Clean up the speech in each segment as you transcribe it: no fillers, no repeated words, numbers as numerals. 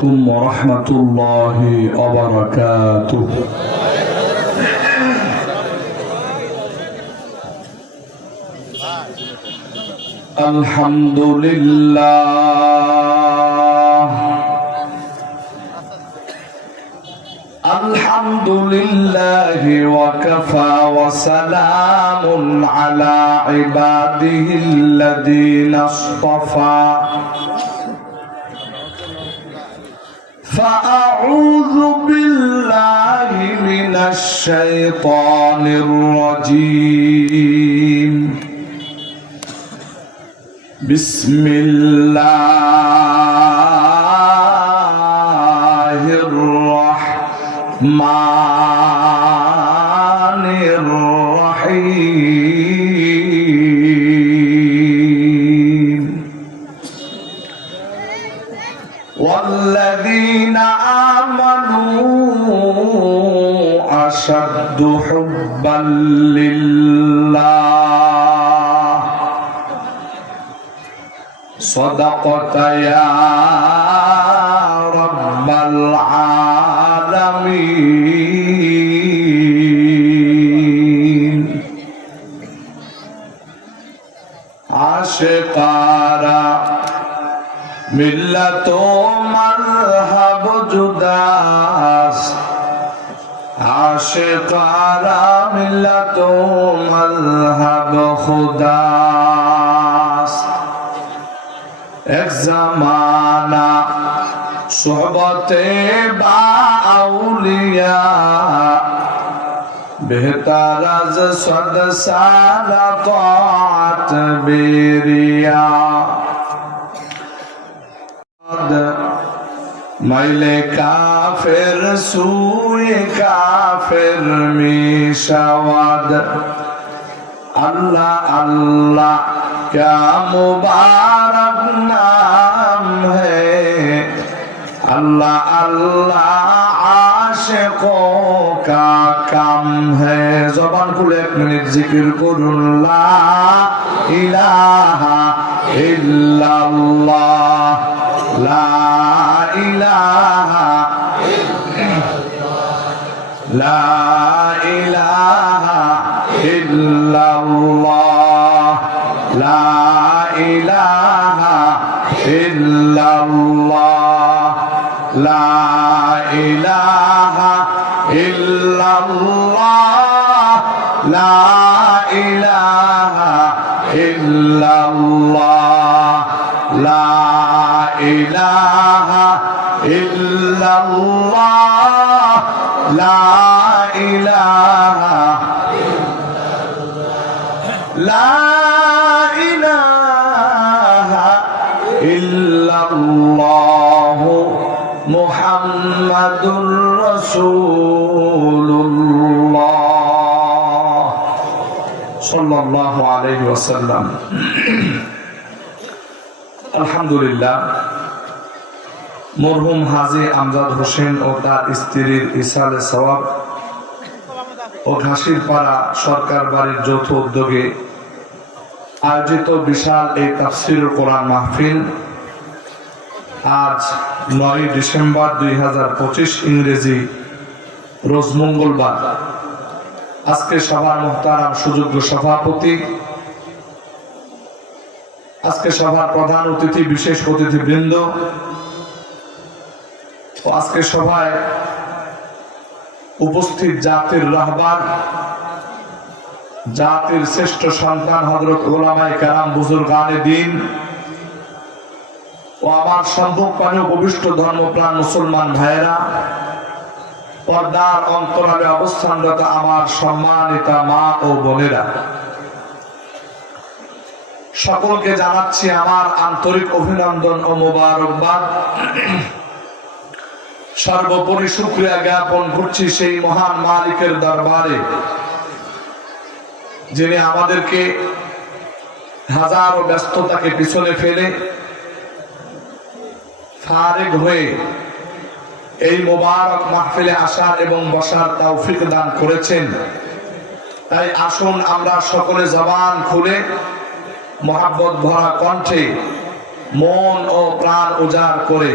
ورحمة الله وبركاته. الحمد لله الحمد لله وكفى وسلام على عباده الذين اصطفى فأعوذ بالله من الشيطان الرجيم بسم الله الرحمن الرحيم والذين آمنوا أشد حبا لله صدقت يا رب العالمين عاشقارا ملت مذهب جداس عاشقارا ملت مذهب خداس ایک زمانہ صحبت با اولیاء بہتر از 100 سال طاعت بیریا মাইলে কাফের সুয়ে কাফের মিশাওয়াদ আল্লাহ আল্লাহ क्या मुबारक नाम है अल्लाह अल्लाह आशिकों का काम है ज़बान खुले 1 मिनट जिक्र करुन ला इलाहा इल्लल्लाह ला इलाहा ला इलाहा इल्लल्लाह ला इलाहा इल्लल्लाह ला इलाहा इल्लल्लाह ला इलाहा इल्लल्लाह ला इलाहा इल्लल्लाह ला इलाहा ला इल्लल्लाहु मुहम्मदुर रसूलुल्लाह सल्लल्लाहु अलैहि वसल्लम। अल्हम्दुलिल्लाह মরহুম হাজী আমজাদ হোসেন ও তার স্ত্রীর ইসালে সওয়াব ও ঘাসিরপাড়া সরকার বাড়ির যৌথ উদ্যোগে আয়োজিত বিশাল এই তাফসীরুল কোরআন মাহফিল আজ 9 ডিসেম্বর 2025 ইংরেজি রোজ মঙ্গলবার। আজকে সভার মুহতারাম সুযোগ্য সভাপতি, আজকে সভার প্রধান অতিথি, বিশেষ অতিথিবৃন্দ ও আজকে সভায় উপস্থিত জাতির রাহবার, জাতির শ্রেষ্ঠ সন্তান হযরত উলামায়ে কেরাম, বুজুর্গানে দ্বীন ও আমার সম্মুখপানে উপবিষ্ট ধর্মপ্রাণ মুসলমান ভাইয়েরা, পর্দার অন্তরালে অবস্থানরত আমার সম্মানিতা মা ও বোনেরা, সকলকে জানাচ্ছি আমার আন্তরিক অভিনন্দন ও মোবারকবাদ। সর্বোপরি শুকরিয়া জ্ঞাপন করছি সেই মহান মালিকের দরবারে যিনি আমাদেরকে হাজারো ব্যস্ততাকে পিছনে ফেলে ফারিগ হয়ে এই মোবারক মাহফিলে আসার এবং বসার তৌফিক দান করেছেন। তাই আসুন আমরা সকলে জবান খুলে মহাব্বত ভরা কণ্ঠে মন ও প্রাণ উজাড় করে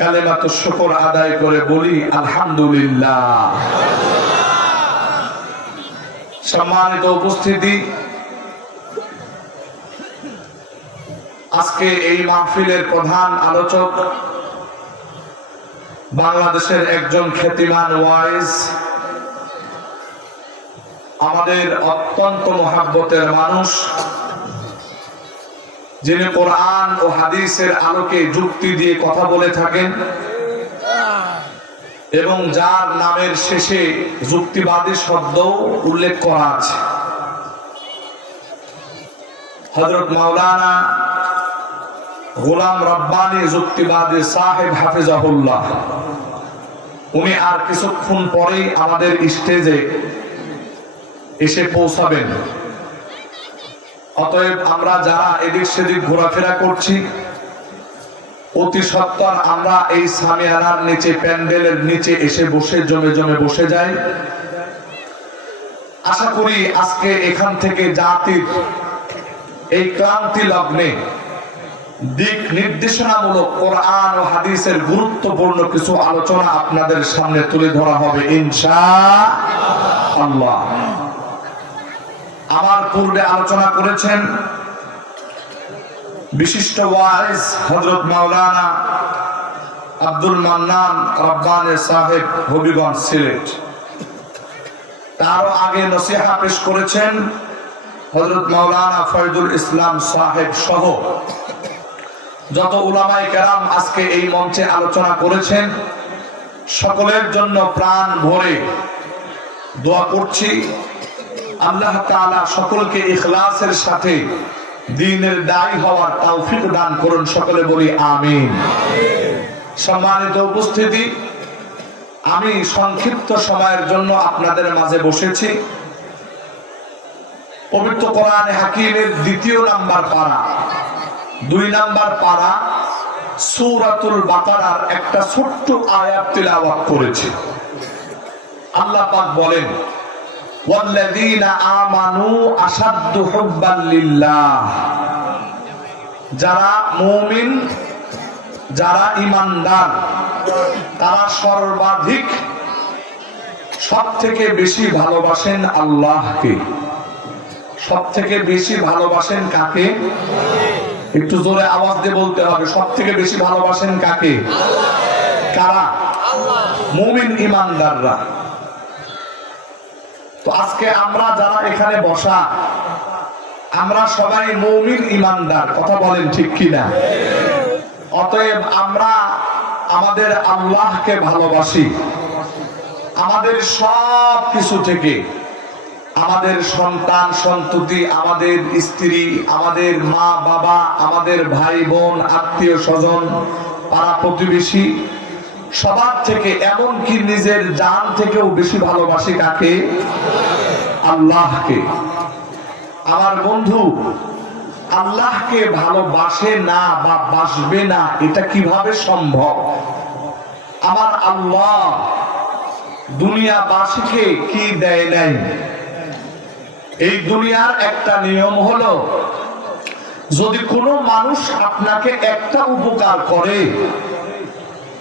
কালেমাতুশ শুকর আদায় করে বলি আলহামদুলিল্লাহ। সম্মানিত উপস্থিতি, আজকে এই মাহফিলের প্রধান আলোচক বাংলাদেশের একজন খ্যাতিমান ওয়াইজ, আমাদের অত্যন্ত মহাব্বতের মানুষ, যিনি কোরআন ও হাদিসের আলোকে যুক্তি দিয়ে কথা বলে থাকেন এবং যার নামের শেষে যুক্তিবাদী শব্দ উল্লেখ করা আছে, হযরত মাওলানা গোলাম রব্বানী যুক্তিবাদী সাহেব হাফিজাহুল্লাহ। উনি আর কিছুক্ষণ পরেই আমাদের স্টেজে এসে পৌঁছাবেন। অতএব আমরা যারা এদিক সেদিক ঘোরাফেরা করছি, অতি সত্বর আমরা এই সামিয়ানার নিচে, প্যান্ডেলের নিচে এসে বসে জমে জমে বসে যাই। আশা করি আজকে এখান থেকে জাতির এই ক্রান্তি লগ্নে দিক নির্দেশনামূলক কোরআন ও হাদিসের গুরুত্বপূর্ণ কিছু আলোচনা আপনাদের সামনে তুলে ধরা হবে ইনশাআল্লাহ। আমার পূর্বে আলোচনা করেছেন বিশিষ্ট ওয়াইজ হযরত মাওলানা আব্দুল মান্নান রব্বানী সাহেব, হবিগঞ্জ, সিলেট। তারও আগে নসিহা পেশ করেছেন হযরত মাওলানা ফয়জুল ইসলাম সাহেব সহ যত উলামায়ে কেরাম আজকে এই মঞ্চে আলোচনা করেছেন। সকলের জন্য প্রাণ ভরে দোয়া করছি, আল্লাহ তাআলা সকলকে ইখলাসের সাথে দ্বীনের দায়ী হওয়ার তৌফিক দান করুন। সকলে বলি আমিন। সম্মানিত উপস্থিতি, আমি সংক্ষিপ্ত সময়ের জন্য আপনাদের মাঝে বসেছি। পবিত্র কোরআনে হাকিমের ২ নাম্বার পারা, ২ নাম্বার পারা সূরাতুল বাকারার একটা ছোট্ট আয়াত তিলাওয়াত করেছি। আল্লাহ পাক বলেন, ওয়াল্লাযীনা আমানু আশাদ্দু হুব্বান লিল্লাহ। যারা মুমিন, যারা ঈমানদার, তারা সর্বাধিক, সব থেকে বেশি ভালোবাসেন আল্লাহকে। সব থেকে বেশি ভালোবাসেন কাকে? একটু জোরে আওয়াজ দিয়ে বলতে হবে, সব থেকে বেশি ভালোবাসেন কাকে? কারা? মুমিন ঈমানদাররা। তো আজকে আমরা যারা এখানে বসা, আমরা সবাই মুমিন ঈমানদার, কথা বলেন ঠিক কিনা? অতএব আমরা আমাদের আল্লাহকে ভালোবাসি। আমাদের সব কিছু থেকে, আমাদের সন্তান সন্ততি, আমাদের স্ত্রী, আমাদের মা বাবা, আমাদের ভাই বোন, আত্মীয় স্বজন, পাড়া প্রতিবেশী, সবার থেকে, এমনকি নিজের জান থেকেও বেশি ভালোবাসি কাকে? আল্লাহকে। আমার বন্ধু আল্লাহকে ভালোবাসে না বা বাসবে না, এটা কিভাবে সম্ভব? আমার আল্লাহ দুনিয়াবাসীকে কি দেয় নাই? এই দুনিয়ার একটা নিয়ম হলো, যদি কোনো মানুষ আপনাকে একটা উপকার করে,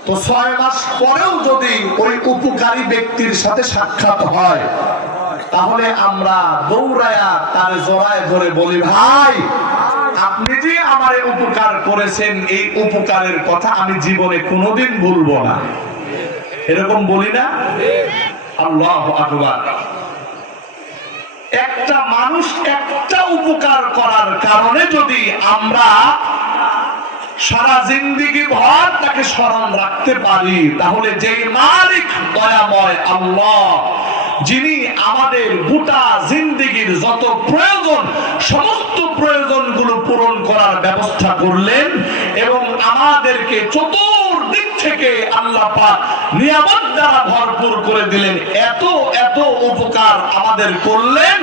তো 6 মাস পরেও যদি ওই উপকারী ব্যক্তির সাথে সাক্ষাৎ হয়, তাহলে আমরা দৌড়ায়া তার জড়ায় ধরে বলি, ভাই আপনি যে আমারে উপকার করেছেন, এই উপকারের কথা আমি জীবনে কোনোদিন ভুলবো না। এরকম বলি না? আল্লাহু আকবার। একটা মানুষ একটা উপকার করার কারণে যদি আমরা সারা জিন্দেগি ভর তাকে স্মরণ রাখতে পারি, তাহলে যে মালিক দয়াময় আল্লাহ, যিনি আমাদের গোটা জিন্দেগির যত প্রয়োজন, সমস্ত প্রয়োজনগুলো পূরণ করার ব্যবস্থা করলেন এবং আমাদেরকে চতুর্দিক থেকে আল্লাহ পাক নিয়ামত দ্বারা ভরপুর করে দিলেন, এত এত উপকার আমাদের করলেন,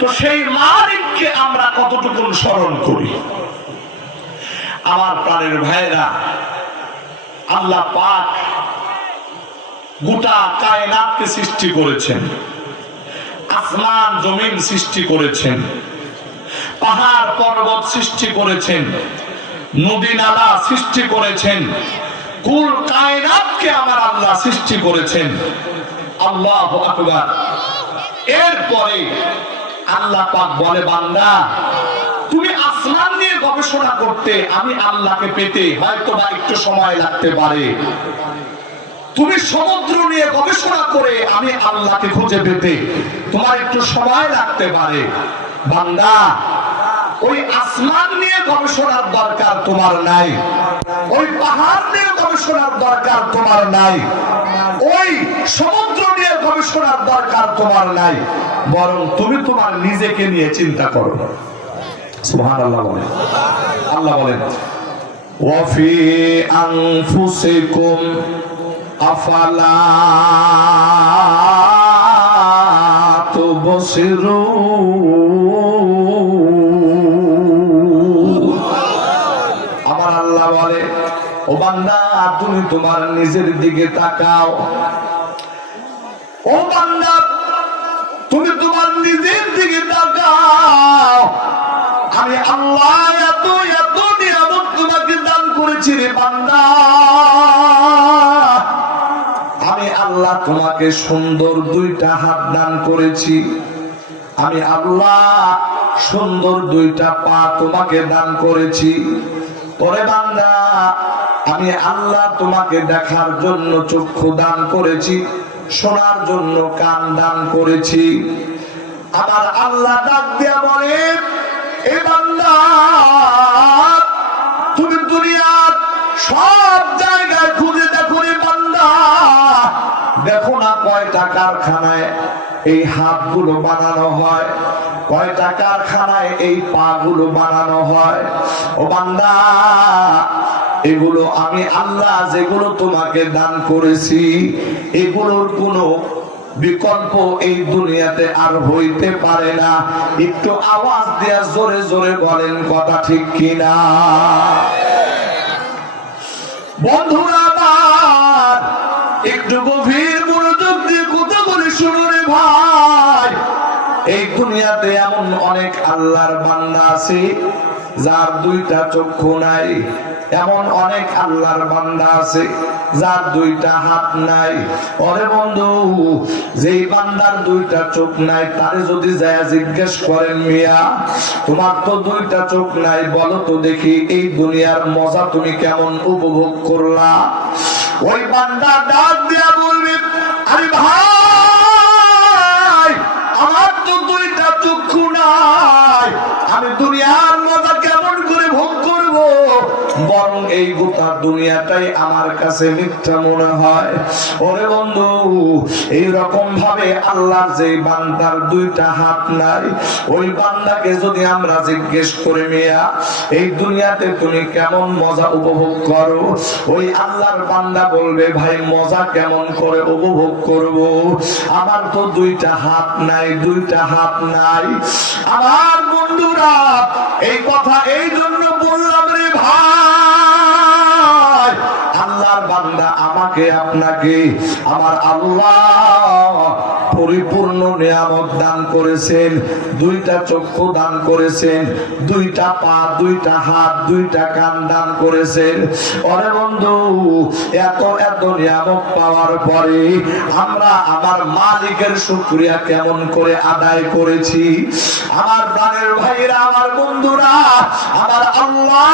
তো সেই মালিককে আমরা কতটুকু স্মরণ করি? আমার প্রাণের ভাইরা, আল্লাহ পাক গোটা কায়নাতকে সৃষ্টি করেছেন, আসমান জমিন সৃষ্টি করেছেন, পাহাড় পর্বত সৃষ্টি করেছেন, নদী নালা সৃষ্টি করেছেন, কুল কায়নাতকে আমার আল্লাহ সৃষ্টি করেছেন। আল্লাহু আকবার। এরপরে আল্লাহ পাক বলে, বান্দা তুমি আসমান নিয়ে গবেষণা করতে, আমি আল্লাহকে পেতে হয়তোবা একটু সময় লাগতে পারে। তুমি সমুদ্র নিয়ে গবেষণা করে আমি আল্লাহকে খুঁজে পেতে তোমার একটু সময় লাগতে পারে। বান্দা ওই আসমান নিয়ে গবেষণার দরকার তোমার নাই, ওই পাহাড় নিয়ে গবেষণার দরকার তোমার নাই, ওই সমুদ্র নিয়ে গবেষণার দরকার তোমার নাই, বরং তুমি তোমার নিজেকে নিয়ে চিন্তা করো। সুবহানাল্লাহ বলেন। আল্লাহ বলেন, ওয়াফি আনফুসিকুম আফালা তুবসিরুন। আমার আল্লাহ বলে, ও বান্দা তুমি তোমার নিজের দিকে তাকাও। ও বান্দা তুমি তোমার নিজের দিকে তাকাও। আমি আল্লাহ এত এত নিয়ামত তোমাকে দান করেছি রে বান্দা। আমি আল্লাহ তোমাকে সুন্দর দুইটা হাত দান করেছি। আমি আল্লাহ সুন্দর দুইটা পা তোমাকে দান করেছি। ওরে বান্দা আমি আল্লাহ তোমাকে দেখার জন্য চক্ষু দান করেছি, শোনার জন্য কান দান করেছি। আমার আল্লাহ ডাক দিয়া বলে, এ বান্দা তুমি দুনিয়ার সব জায়গায় খুঁজে দেখো রে বান্দা, দেখো না কয়টা কারখানায় এই হাতগুলো বানানো হয়, কয়টা কারখানায় এই পা গুলো বানানো হয়। ও বান্দা এগুলো আমি আল্লাহ যেগুলো তোমাকে দান করেছি এগুলোর কোনো বিকল্প এই দুনিয়াতে আর হইতে পারে না। একটু আওয়াজ দিয়া জোরে জোরে বলেন, কথা ঠিক কিনা? বন্ধুরা আমার একটু গভীর মনোযোগ দিয়ে কথা বলে শুনো রে ভাই। এই দুনিয়াতে এমন অনেক আল্লাহর বান্দা আছে যার দুইটা চক্ষু নাই, এমন অনেক আল্লাহর বান্দা আছে যার দুইটা হাত নাই। ওরে বন্ধু, যেই বান্দার দুইটা চোখ নাই তারে যদি যায় জিজ্ঞেস করেন, মিয়া তোমার তো দুইটা চোখ নাই, বলো তো দেখি এই দুনিয়ার মজা তুমি কেমন উপভোগ করলা? ওই বান্দা ডাক দিয়া বলবে, আরে ভাই আমার তো দুইটা চক্ষু নাই, আমি দুনিয়ার মজা কেমন করে ভোগ করব? বরং এই গোটা দুনিয়াটাই আমার কাছে মিথ্যা মনে হয়। ওরে বন্ধু, এই রকম ভাবে আল্লাহর যে বান্দার দুইটা হাত নাই, ওই বান্দাকে যদি আমরা জিজ্ঞেস করি, মিয়া এই দুনিয়াতে তুমি কেমন মজা উপভোগ করো? ওই আল্লাহর বান্দা বলবে, ভাই মজা কেমন করে উপভোগ করব? আমার তো দুইটা হাত নাই, দুইটা হাত নাই। আমার বন্ধুরা এই কথা এই জন্য বললাম রে ভাই, আল্লাহর বান্দা আমাকে আপনাকে আমার আল্লাহ পরিপূর্ণ নিয়ামত দান করেছেন, দুইটা চক্ষু দান করেছেন, দুইটা পা, দুইটা হাত, দুইটা কান দান করেছেন। ওরে বন্ধু, এত এত নিয়ামত পাওয়ার পরে আমরা আমার মালিকের শুকরিয়া কেমন করে আদায় করেছি? আমার প্রাণের ভাইরা, আমার বন্ধুরা, আমার আল্লাহ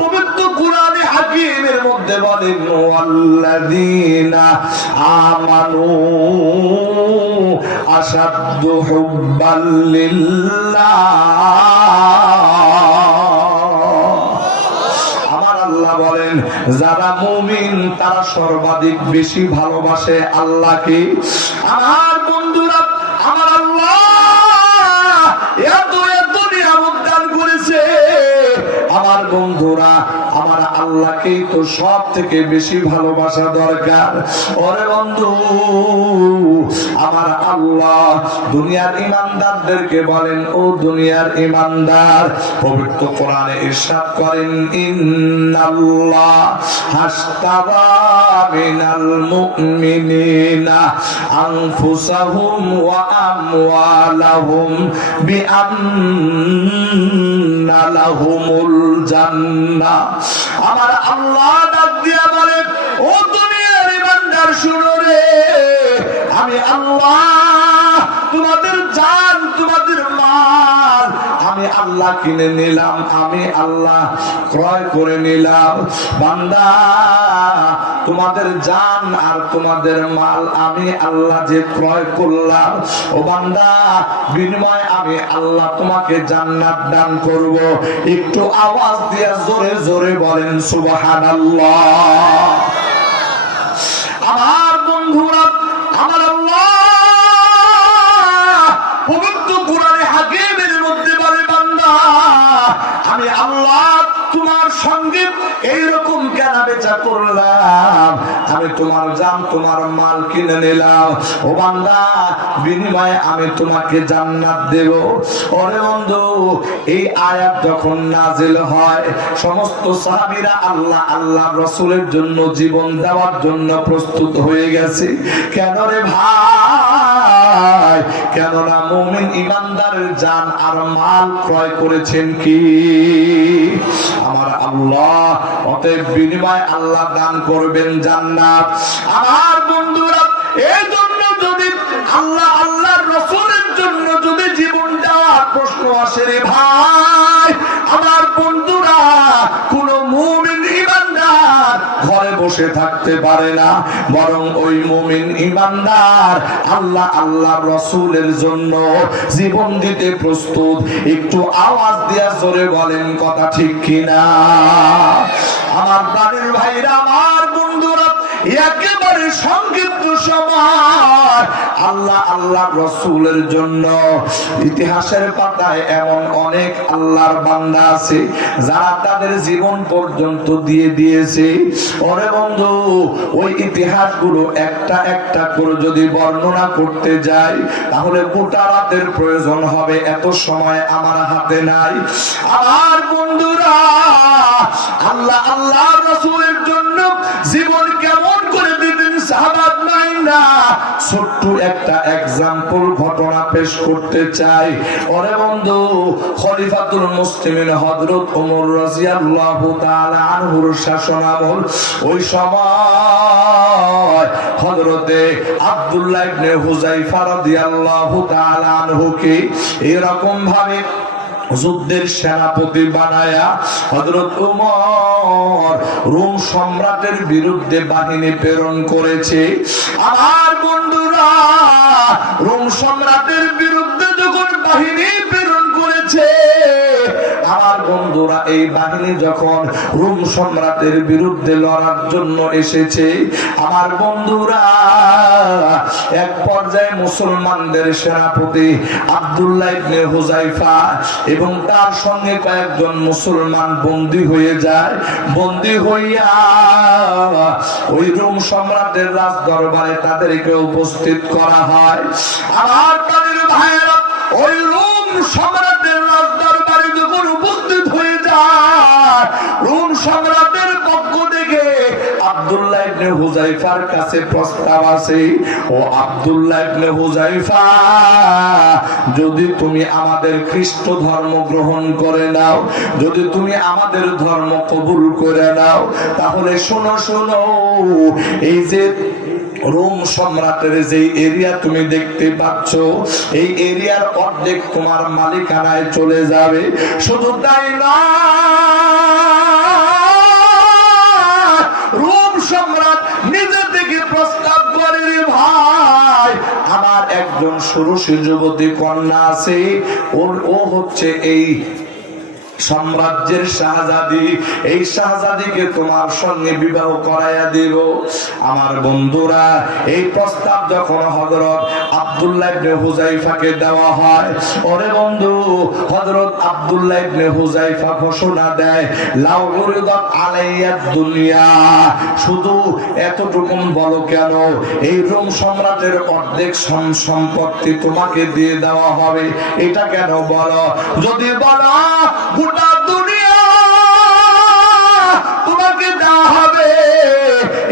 পবিত্র কুরআনে হাকিমের মধ্যে বলেন, ওয়াল্লাযীনা আমানু আশাদ্দু হুব্বাল লিল্লাহ। আমার আল্লাহ বলেন, যারা মুমিন তারা সর্বাধিক বেশি ভালোবাসে আল্লাহকে। আমার বন্ধুরা, আমার আল্লাহ এত এত নিয়ামত দান করেছে। আমার বন্ধুরা, আমার আল্লাহকেই তো সব থেকে বেশি ভালোবাসা দরকার। ওরে বন্ধু, আমার আল্লাহ দুনিয়ার ইমানদারদেরকে বলেন, ও দুনিয়ার ইমানদার, পবিত্র কোরআনে ইরশাদ করেন, ইন্নাল্লাহ হাশতারা মিনাল মুমিনিনা আনফুসাহুম ওয়া আমওয়ালাহুম বিআন্না ইন্না লাহুমুল জান্নাহ। আমার আল্লাহ ডাক দিয়া বলে, ও দুনিয়ার ইমানদার শুনো রে, আমি আল্লাহ তোমাদের জান তোমাদের মাল আমি আল্লাহ কিনে নিলাম, আমি আল্লাহ ক্রয় করে নিলাম। বান্দা তোমাদের জান আর তোমাদের মাল আমি আল্লাহ যে ক্রয় করলাম, ও বান্দা বিনিময়ে আমি আল্লাহ তোমাকে জান্নাত দান করব। একটু আওয়াজ দিয়ে জোরে জোরে বলেন সুবহানাল্লাহ। আমার বন্ধুরা, আমার আল্লাহ পবিত্র কুরআনে হাকিমের মধ্যে বলে, বান্দা আমি আল্লাহ তোমার সঙ্গে এইরকম কেনা বেচা করলাম, আমি তোমার জান তোমার মাল কিনে নিলাম, ও বান্দা বিনিময়ে আমি তোমাকে জান্নাত দেব। ওরে বন্ধু, এই আয়াত যখন নাজিল হয় সমস্ত সাহাবীরা আল্লাহ আল্লাহ রাসূলের জন্য জীবন দেওয়ার জন্য প্রস্তুত হয়ে গেছে। কেন রে ভাই? কেননা মুমিন ইমানদারের জান আর মাল ক্রয় করেছেন কি আমার আল্লাহ। অতএব বিনিময় আল্লাহ দান করবেন জান্নাত। আমার বন্ধুরা, এই জন্য যদি আল্লাহ আল্লাহর রাসূলের জন্য যদি জীবন দেওয়ার প্রশ্ন আসে রে ভাই, আমার বন্ধুরা, কোন মুমিন ইমানদার ঘরে বসে থাকতে পারে না, বরং ওই মুমিন ইমানদার আল্লাহ আল্লাহর রাসূলের জন্য জীবন দিতে প্রস্তুত। একটু আওয়াজ দিয়া জোরে বলেন কথা ঠিক কিনা? আমার প্রাণের ভাইরা, আমার বন্ধুরা, একেবারে সংক্ষিপ্ত সময় আল্লাহ আল্লাহ রাসূলের জন্য ইতিহাসের পাতায় এমন অনেক আল্লাহর বান্দা আছে যারা তাদের জীবন পর্যন্ত দিয়ে দিয়েছে। ওরে বন্ধু, ওই ইতিহাসগুলো একটা একটা করে যদি বর্ণনা করতে যাই তাহলে গোটা রাতের প্রয়োজন হবে, এত সময় আমার হাতে নাই। আমার বন্ধুরা, আল্লাহ আল্লাহ রাসূলের জন্য জীবন কেমন করে দিতেন সাহাবাত নাই না, ছোট্ট একটা এক্সাম্পল ঘটনা পেশ করতে চাই। ওরে বন্ধু, খলিফাতুল মুসলিমিন হযরত ওমর রাদিয়াল্লাহু তাআলা আনহুর শাসনামল, ওই সময় হযরতে আব্দুল্লাহ ইবনে হুযায়ফা রাদিয়াল্লাহু তাআলা আনহুকে এরকম ভাবে যুদ্ধের সেনাপতি বানায়া হযরত ওমর রোম সম্রাটের বিরুদ্ধে বাহিনী প্রেরণ করেছে। আমার বন্ধুরা, রোম সম্রাটের বিরুদ্ধে যখন বাহিনী প্রেরণ করেছে, আমার বন্ধুরা, এই বাহিনী যখন রোম সম্রাটের বিরুদ্ধে লড়ার জন্য এসেছে, আমার বন্ধুরা, এক পর্যায়ে মুসলমানদের সেনাপতি আব্দুল্লাহ ইবনে হুযায়ফা এবং তার সঙ্গে কয়েকজন মুসলমান বন্দী হয়ে যায়। বন্দী হইয়া ওই রোম সম্রাটের রাজ দরবারে তাদেরকে উপস্থিত করা হয়। আমার প্রাণের ভাইয়েরা, ওই রোম সম্রাটের রাজ দরবারে যখন উপস্থিত হয়ে যায়, রোম সম্রাটের পক্ষ থেকে আব্দুল্লাহ ইবনে হুযায়ফার কাছে প্রস্তাব আছে, ও আব্দুল্লাহ ইবনে হুযায়ফা, যদি তুমি আমাদের খ্রিস্ট ধর্ম গ্রহণ করে নাও, যদি তুমি আমাদের ধর্ম কবুল করে নাও, তাহলে শোনো শোনো, এই যে রোম সম্রাটের যে এরিয়া তুমি দেখতে পাচ্ছ, এই এরিয়ার অর্ধেক তোমার মালিকানায় চলে যাবে। শুধু তাই না, রোম সম্রাট নিজে থেকে প্রস্তাব করে, রে ভাই, আমার একজন ষোড়শী যুবতী কন্যা আছে, ও হচ্ছে এই সাম্রাজ্যের শাহজাদি, এই শাহজাদিকে তোমার সঙ্গে বিবাহ করাইয়া দিব। আমার বন্ধুরা, এই প্রস্তাব যখন হযরত আব্দুল্লাহ ইবনে হুযায়ফাকে দেওয়া হয়, ওরে বন্ধু, হযরত আব্দুল্লাহ ইবনে হুযায়ফা ঘোষণা দেয়, লাউ উরিদাত আলাইয়াদ দুনিয়া, শুধু এতটুকু বলো কেন, এই রোম সম্রাটের অর্ধেক সম্পত্তি তোমাকে দিয়ে দেওয়া হবে, এটা কেন বলো? যদি বলো গোটা দুনিয়া তোমাকে দেওয়া হবে,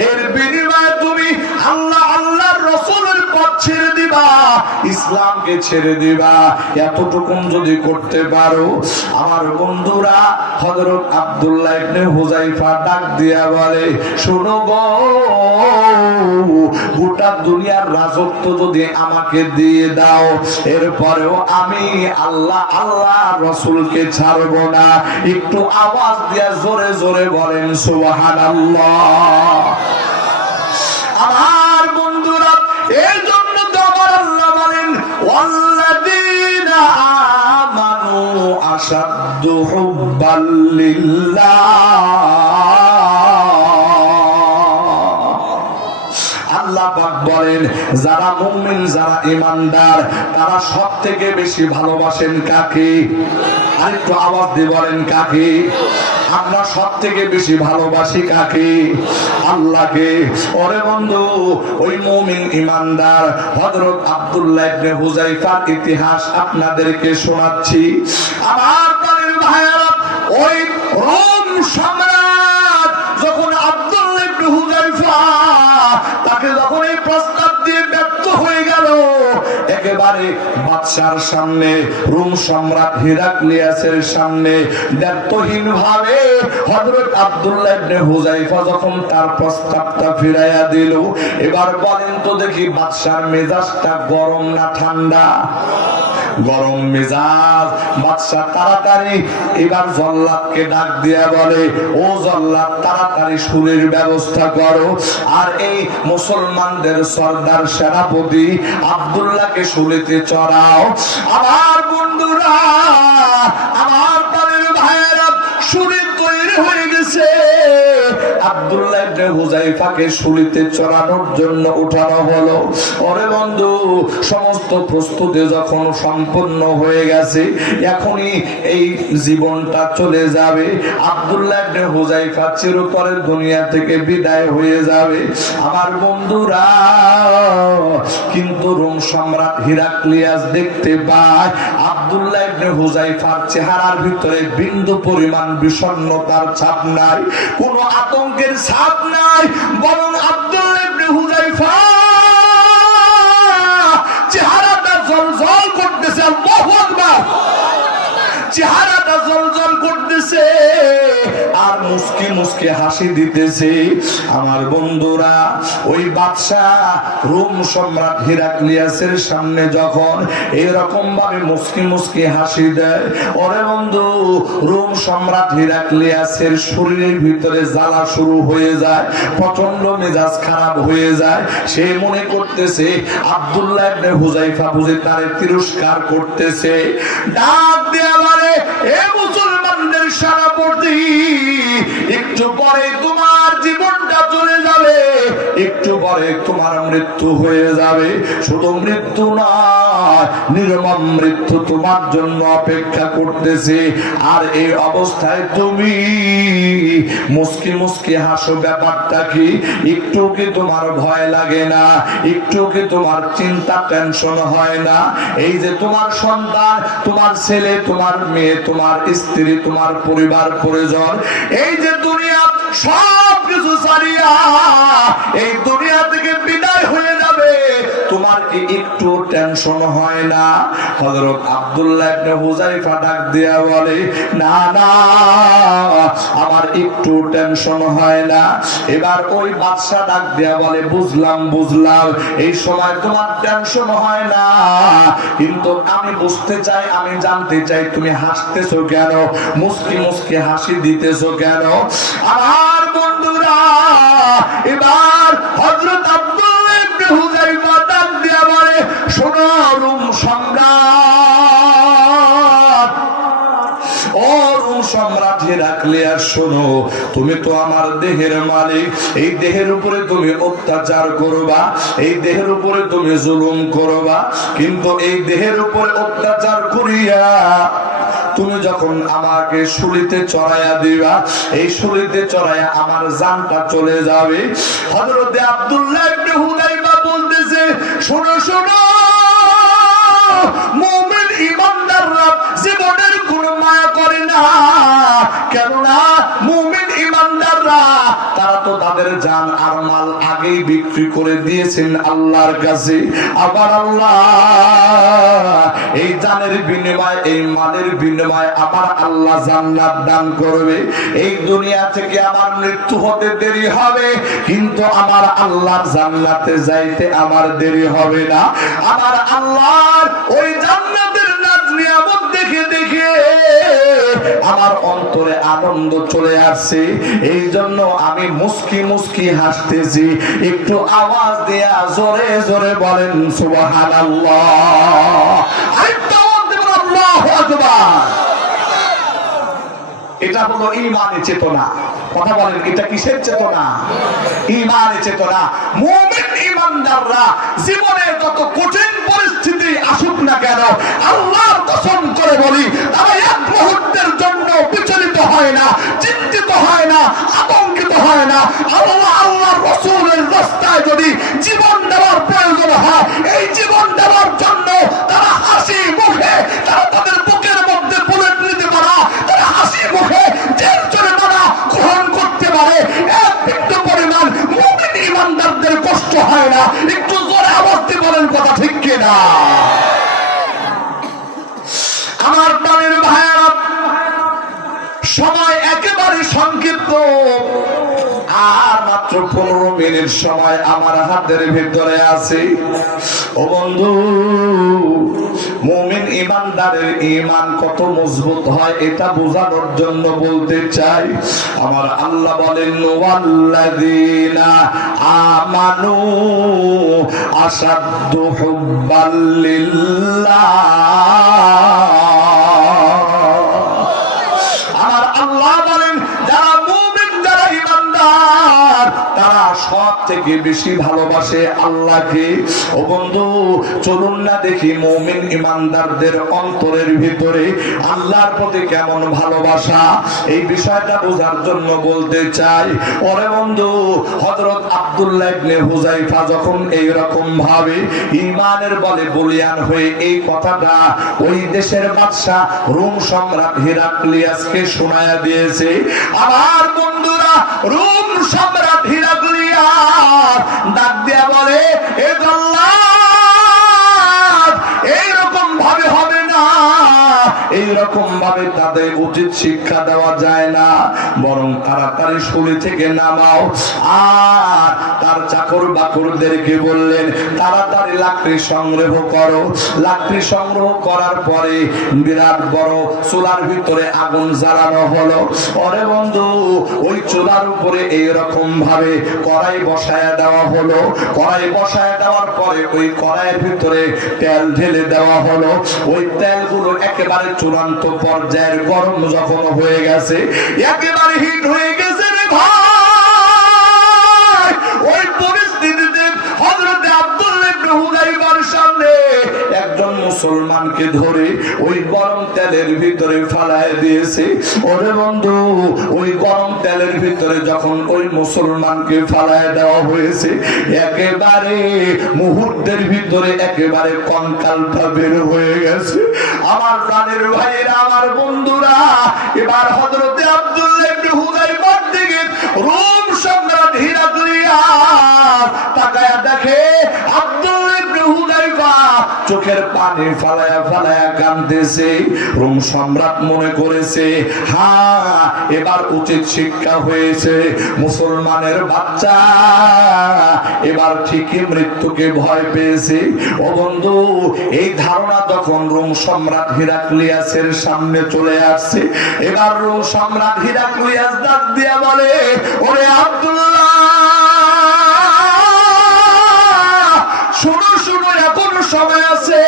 এর বিনিময়ে তুমি আল্লাহ আল্লাহর রাসূলের পথ ছেড়ে দিবা, ইসলামকে ছেড়ে দিবা। এতটুকুন যদি করতে পারো, আমার বন্ধুরা, হযরত আব্দুল্লাহ ইবনে হুযায়ফা ডাক দিয়া বলে, শোনো গো, গোটা দুনিয়ার রাজত্ব যদি আমাকে দিয়ে দাও, এরপরেও আমি আল্লাহ আল্লাহ রাসূলকে ছাড়ব না। একটু আওয়াজ দিয়া জোরে জোরে বলেন সুবহানাল্লাহ। আমার বন্ধুরা, এই জন্য তো আমার আল্লাহ বলেন, ওয়াল্লাযীনা আমানু আশাদ্দু হুব্বাল লিল্লাহ। আল্লাহ পাক বলেন, যারা মুমিন, যারা ঈমানদার, তারা সবথেকে বেশি ভালোবাসেন কাকে? আরেকটু আওয়াজ দিয়ে বলেন, কাকে? আমরা সবথেকে বেশি ভালোবাসি কাকে? আল্লাহকে। ওরে বন্ধু, ওই মুমিন ঈমানদার হযরত আব্দুল্লাহ ইবনে হুযায়ফার ইতিহাস আপনাদেরকে শোনাচ্ছি। আমার প্রাণের ভাইয়েরা, ওই রোম সম্রাট যখন আব্দুল্লাহ ইবনে হুযায়ফা তাকে যখন এই প্রস্তাব দিয়ে ব্যর্থ হয়ে গেল, একেবারে বাদশার সামনে, রোম সম্রাট হিরাক্লিয়াসের সামনে ব্যর্থহীন ভাবে হযরত আব্দুল্লাহ ইবনে হুযায়ফা যখন তার প্রস্তাবটা ফিরাইয়া দিল, এবার বলেন তো দেখি, বাদশার মেজাজটা গরম না ঠান্ডা? গরম মেজাজ। বাদশা তাড়াতাড়ি এবার জল্লাদকে ডাক দিয়া বলে, ও জল্লাদ, তাড়াতাড়ি সুরের ব্যবস্থা করো, আর এই মুসলমানদের সর্দার সেনাপতি আব্দুল্লাহকে শুলিতে চড়াও। আমার বন্ধুরা, আমার প্রাণের ভাইয়েরা, শুলি তৈরি হয়ে গেছে। আব্দুল্লাহ ইবনে হুযায়ফাকে শুলিতে চড়ানোর জন্য উঠানো হলো। ওরে বন্ধু, সমস্ত প্রস্তুতি যখন সম্পূর্ণ হয়ে গেছে, এখনই এই জীবনটা চলে যাবে। আব্দুল্লাহ ইবনে হুযায়ফা চিরতরের দুনিয়া থেকে বিদায় হয়ে যাবে। আমার বন্ধুরা, কিন্তু রোম সম্রাট হিরাক্লিয়াস দেখতে পায় আব্দুল্লাহ ইবনে হুযায়ফার চেহারার ভিতরে বিন্দু পরিমাণ বিষণ্ণতার ছাপ নাই, কোনো আতঙ্কের ছাপ নাই, বরং আব্দুল্লাহ ইবনে হুযায়ফা চেহারাটা জ্বলজ্বল করতেছে। আল্লাহু আকবার। চেহারাটা জ্বলজ্বল করতেছে আর মুস্কি মুস্কি হাসি দিতেছে। আমার বন্ধুরা, ওই বাদশা রোম সম্রাট হিরাক্লিয়াসের সামনে যখন এরকম ভাবে মুস্কি মুস্কি হাসি দেয়, ওরে বন্ধু, রোম সম্রাট হিরাক্লিয়াসের শরীরের ভিতরে জ্বালা শুরু হয়ে যায়, প্রচন্ড মেজাজ খারাপ হয়ে যায়। সে মনে করতেছে আব্দুল্লাহ ইবনে হুযায়ফা বুঝি তারে তিরস্কার করতেছে। ডাক দেয়া বলে, এ মুসলমানদের সেনাপতি, একটু পরে তোমার জীবনটা চলে যাবে, একটু পরে তোমার মৃত্যু হয়ে যাবে। শুধু মৃত্যু নয়, নির্মম মৃত্যু তোমার জন্য অপেক্ষা করতেছে। আর এই অবস্থায় তুমি মুস্কি মুস্কি হাসো, ব্যাপারটা কি? একটু কি তোমার ভয় লাগে না? একটু কি তোমার চিন্তা টেনশন হয় না? এই যে তোমার সন্তান, তোমার ছেলে, তোমার মেয়ে, তোমার স্ত্রী, তোমার পরিবার পরিজন, এই যে দুনিয়া সব কিছু ছাড়িয়া এই দুনিয়া থেকে বিদায় হয়ে যাবে, তোমার কি একটু টেনশন হয় না? হযরত আব্দুল্লাহ ইবনে হুযায়ফা ডাক দিয়া বলে, না না, আমার একটু টেনশন হয় না। এবার ওই বাদশা ডাক দিয়া বলে, বুঝলাম বুঝলাম, এই সময় তোমার টেনশন হয় না, কিন্তু আমি বুঝতে চাই, আমি জানতে চাই, তুমি হাসতেছো কেন, মুস্কি মুস্কি হাসি দিতেছো কেন? আমার বন্ধুরা, এবার হযরত আব্দুল্লাহ ইবনে হুযায়ফা ডাক দিয়া বলে, শোনো রোম সম্রাট, ও রোম সম্রাট হিরাক্লিয়াস, শোনো, তুমি তো আমার দেহের মালিক, এই দেহের উপরে তুমি অত্যাচার করবা, এই দেহের উপরে তুমি জুলুম করবা, কিন্তু এই দেহের উপরে অত্যাচার করিয়া তুমি যখন আমাকে শুলিতে চড়াইয়া দিবা, এই শুলিতে চড়াইয়া আমার জানটা চলে যাবে। হযরত আব্দুল্লাহ ইবনে হুযায়ফা বলতেছে, শোনো শোনো, মুমিন ঈমানদাররা জীবনের কোনো মায়া করে না, কেননা মুমিন ঈমানদাররা তারা তো তাদের জান আর মাল আগেই বিক্রি করে দিয়েছেন আল্লাহর কাছে। আবার আল্লাহ এই জানের বিনিময়, এই মালের বিনিময় আমার আল্লাহ জান্নাত দান করবে। এই দুনিয়া থেকে আমার মৃত্যু হতে দেরি হবে, কিন্তু আমার আল্লাহর জান্নাতে যাইতে আমার দেরি হবে না। আমার আল্লাহর ওই জান্নাতের নাজ নিয়ামত দেখে দেখে আমার অন্তরে আনন্দ চলে আসছে। এই জন্য আমি মুস্কি মুস্কি হাসতেছি। একটু আওয়াজ দেয়া জোরে জোরে বলেন সুবহানাল্লাহ। আরেকটা আওয়াজ দেবেন আল্লাহু আকবার। এটা হলো ঈমানের চেতনা। কথা বলেন, এটা কিসের চেতনা? ঈমানের চেতনা। মুমিন ঈমানদাররা জীবনে যত কঠিন পরিস্থিতি আসুক না কেন, আল্লাহর কসম করে বলি, তারা এক মুহূর্তের জন্য বিচলিত হয় না, চিন্তিত হয় না, আতঙ্কিত হয় না। আল্লাহর রাসূলের রাস্তায় যদি জীবন দেওয়ার প্রয়োজন হয়, এই জীবন দেওয়ার জন্য তারা হাসি মুখে, তারা তাদের বুকের মধ্যে বুলেট নিতে পারে, তারা হাসি মুখে জেল জরিমানা গ্রহণ করতে পারে। এক বিন্দু পরিমাণ মুমিন ঈমানদারদের কষ্ট হয় না। একটু জোরে আওয়াজ দিয়ে বলেন কথা ঠিক কিনা? আমার প্রাণের ভাইয়েরা, সময় একেবারে সংক্ষিপ্ত, আর মাত্র 15 মিনিট সময় আমার হাতের ভিতরে আছে। ও বন্ধু, মুমিন ঈমানদারের ঈমান কত মজবুত হয় এটা বোঝানোর জন্য বলতে চাই। আমার আল্লাহ বলেন, ওয়াল্লাযীনা আমানু আশাদ্দু হুব্বাল লিল্লাহ। আমার আল্লাহ বলেন, যারা মুমিন, যারা ঈমানদার, তারা সব থেকে বেশি ভালোবাসে আল্লাহকে। ও বন্ধু, চলুন না দেখি মুমিন ঈমানদারদের অন্তরের ভিতরে আল্লাহর প্রতি কেমন ভালোবাসা। এই বিষয়টা বোঝার জন্য বলতে চাই। ওরে বন্ধু, হযরত আব্দুল্লাহ ইবনে হুযায়ফা যখন এই রকম ভাবে ঈমানের বলে বলিয়ান হয়ে এই কথাটা ওই দেশের বাদশা রোম সম্রাট হিরাক্লিয়াসকে শোনায়া দিয়েছে, আমার বন্ধুরা, রোম সম্রাট হিরাক্লিয়াস ডাক দিয়া বলে, এ জল্লাদ, এইরকম ভাবে হবে না, এইরকম ভাবে তাদের উচিত শিক্ষা দেওয়া যায় না, বরং তাড়াতাড়ি শুলি থেকে নামাও। আর তার চাকর বাকরদেরকে বললেন, তাড়াতাড়ি লাকড়ি সংগ্রহ করো। লাকড়ি সংগ্রহ করার পরে বিরাট বড় চুলার ভিতরে আগুন জ্বালানো হলো। ওরে বন্ধু, ওই চুলার উপরে এইরকম ভাবে কড়াই বসায়া দেওয়া হলো। কড়াই বসায়া দেওয়ার পরে ওই কড়াইয়ের ভিতরে তেল ঢেলে দেওয়া হলো। ওই তেলগুলো একেবারে চূড়ান্ত পর্যায়ের গরম যখন হয়ে গেছে, একেবারে হিট হয়ে গেছে রে ভাই, ওই পরিস্থিতিতে হযরত আব্দুল্লাহ ইবনে হুযায়ফার সামনে একজন মুসলমানকে ধরে ওই গরম তেলের ভিতরে ফালায় দিয়েছে। ওরে বন্ধু, ওই গরম তেলের ভিতরে যখন ওই মুসলমানকে ফালায় দেওয়া হয়েছে, একেবারে মুহূর্তের ভিতরে একেবারে কঙ্কালটা বের হয়ে গেছে। আমার প্রাণের ভাইয়েরা, আমার বন্ধুরা, এবার হযরত আব্দুল্লাহ ইবনে হুযায়ফার দিকে রোম সম্রাট হিরাক্লিয়াস তাকায়া দেখে আব্দুল্লাহ ইবনে হুযায়ফা চোখের পানি ফালায়া ফালায়া কাঁদতেছে। রোম সম্রাট মনে করেছে, হ্যাঁ, এবার উচিত শিক্ষা হয়েছে, মুসলমানের বাচ্চা এবার ঠিকই মৃত্যুকে ভয় পেয়েছে। ও বন্ধু, এই ধারণা যখন রোম সম্রাট হিরাক্লিয়াসের সামনে চলে আসছে, এবার রোম সম্রাট হিরাক্লিয়াস ডাক দিয়া বলে, ওরে আব্দুল্লাহ, শোনো শোনো, এখনো সময় আছে।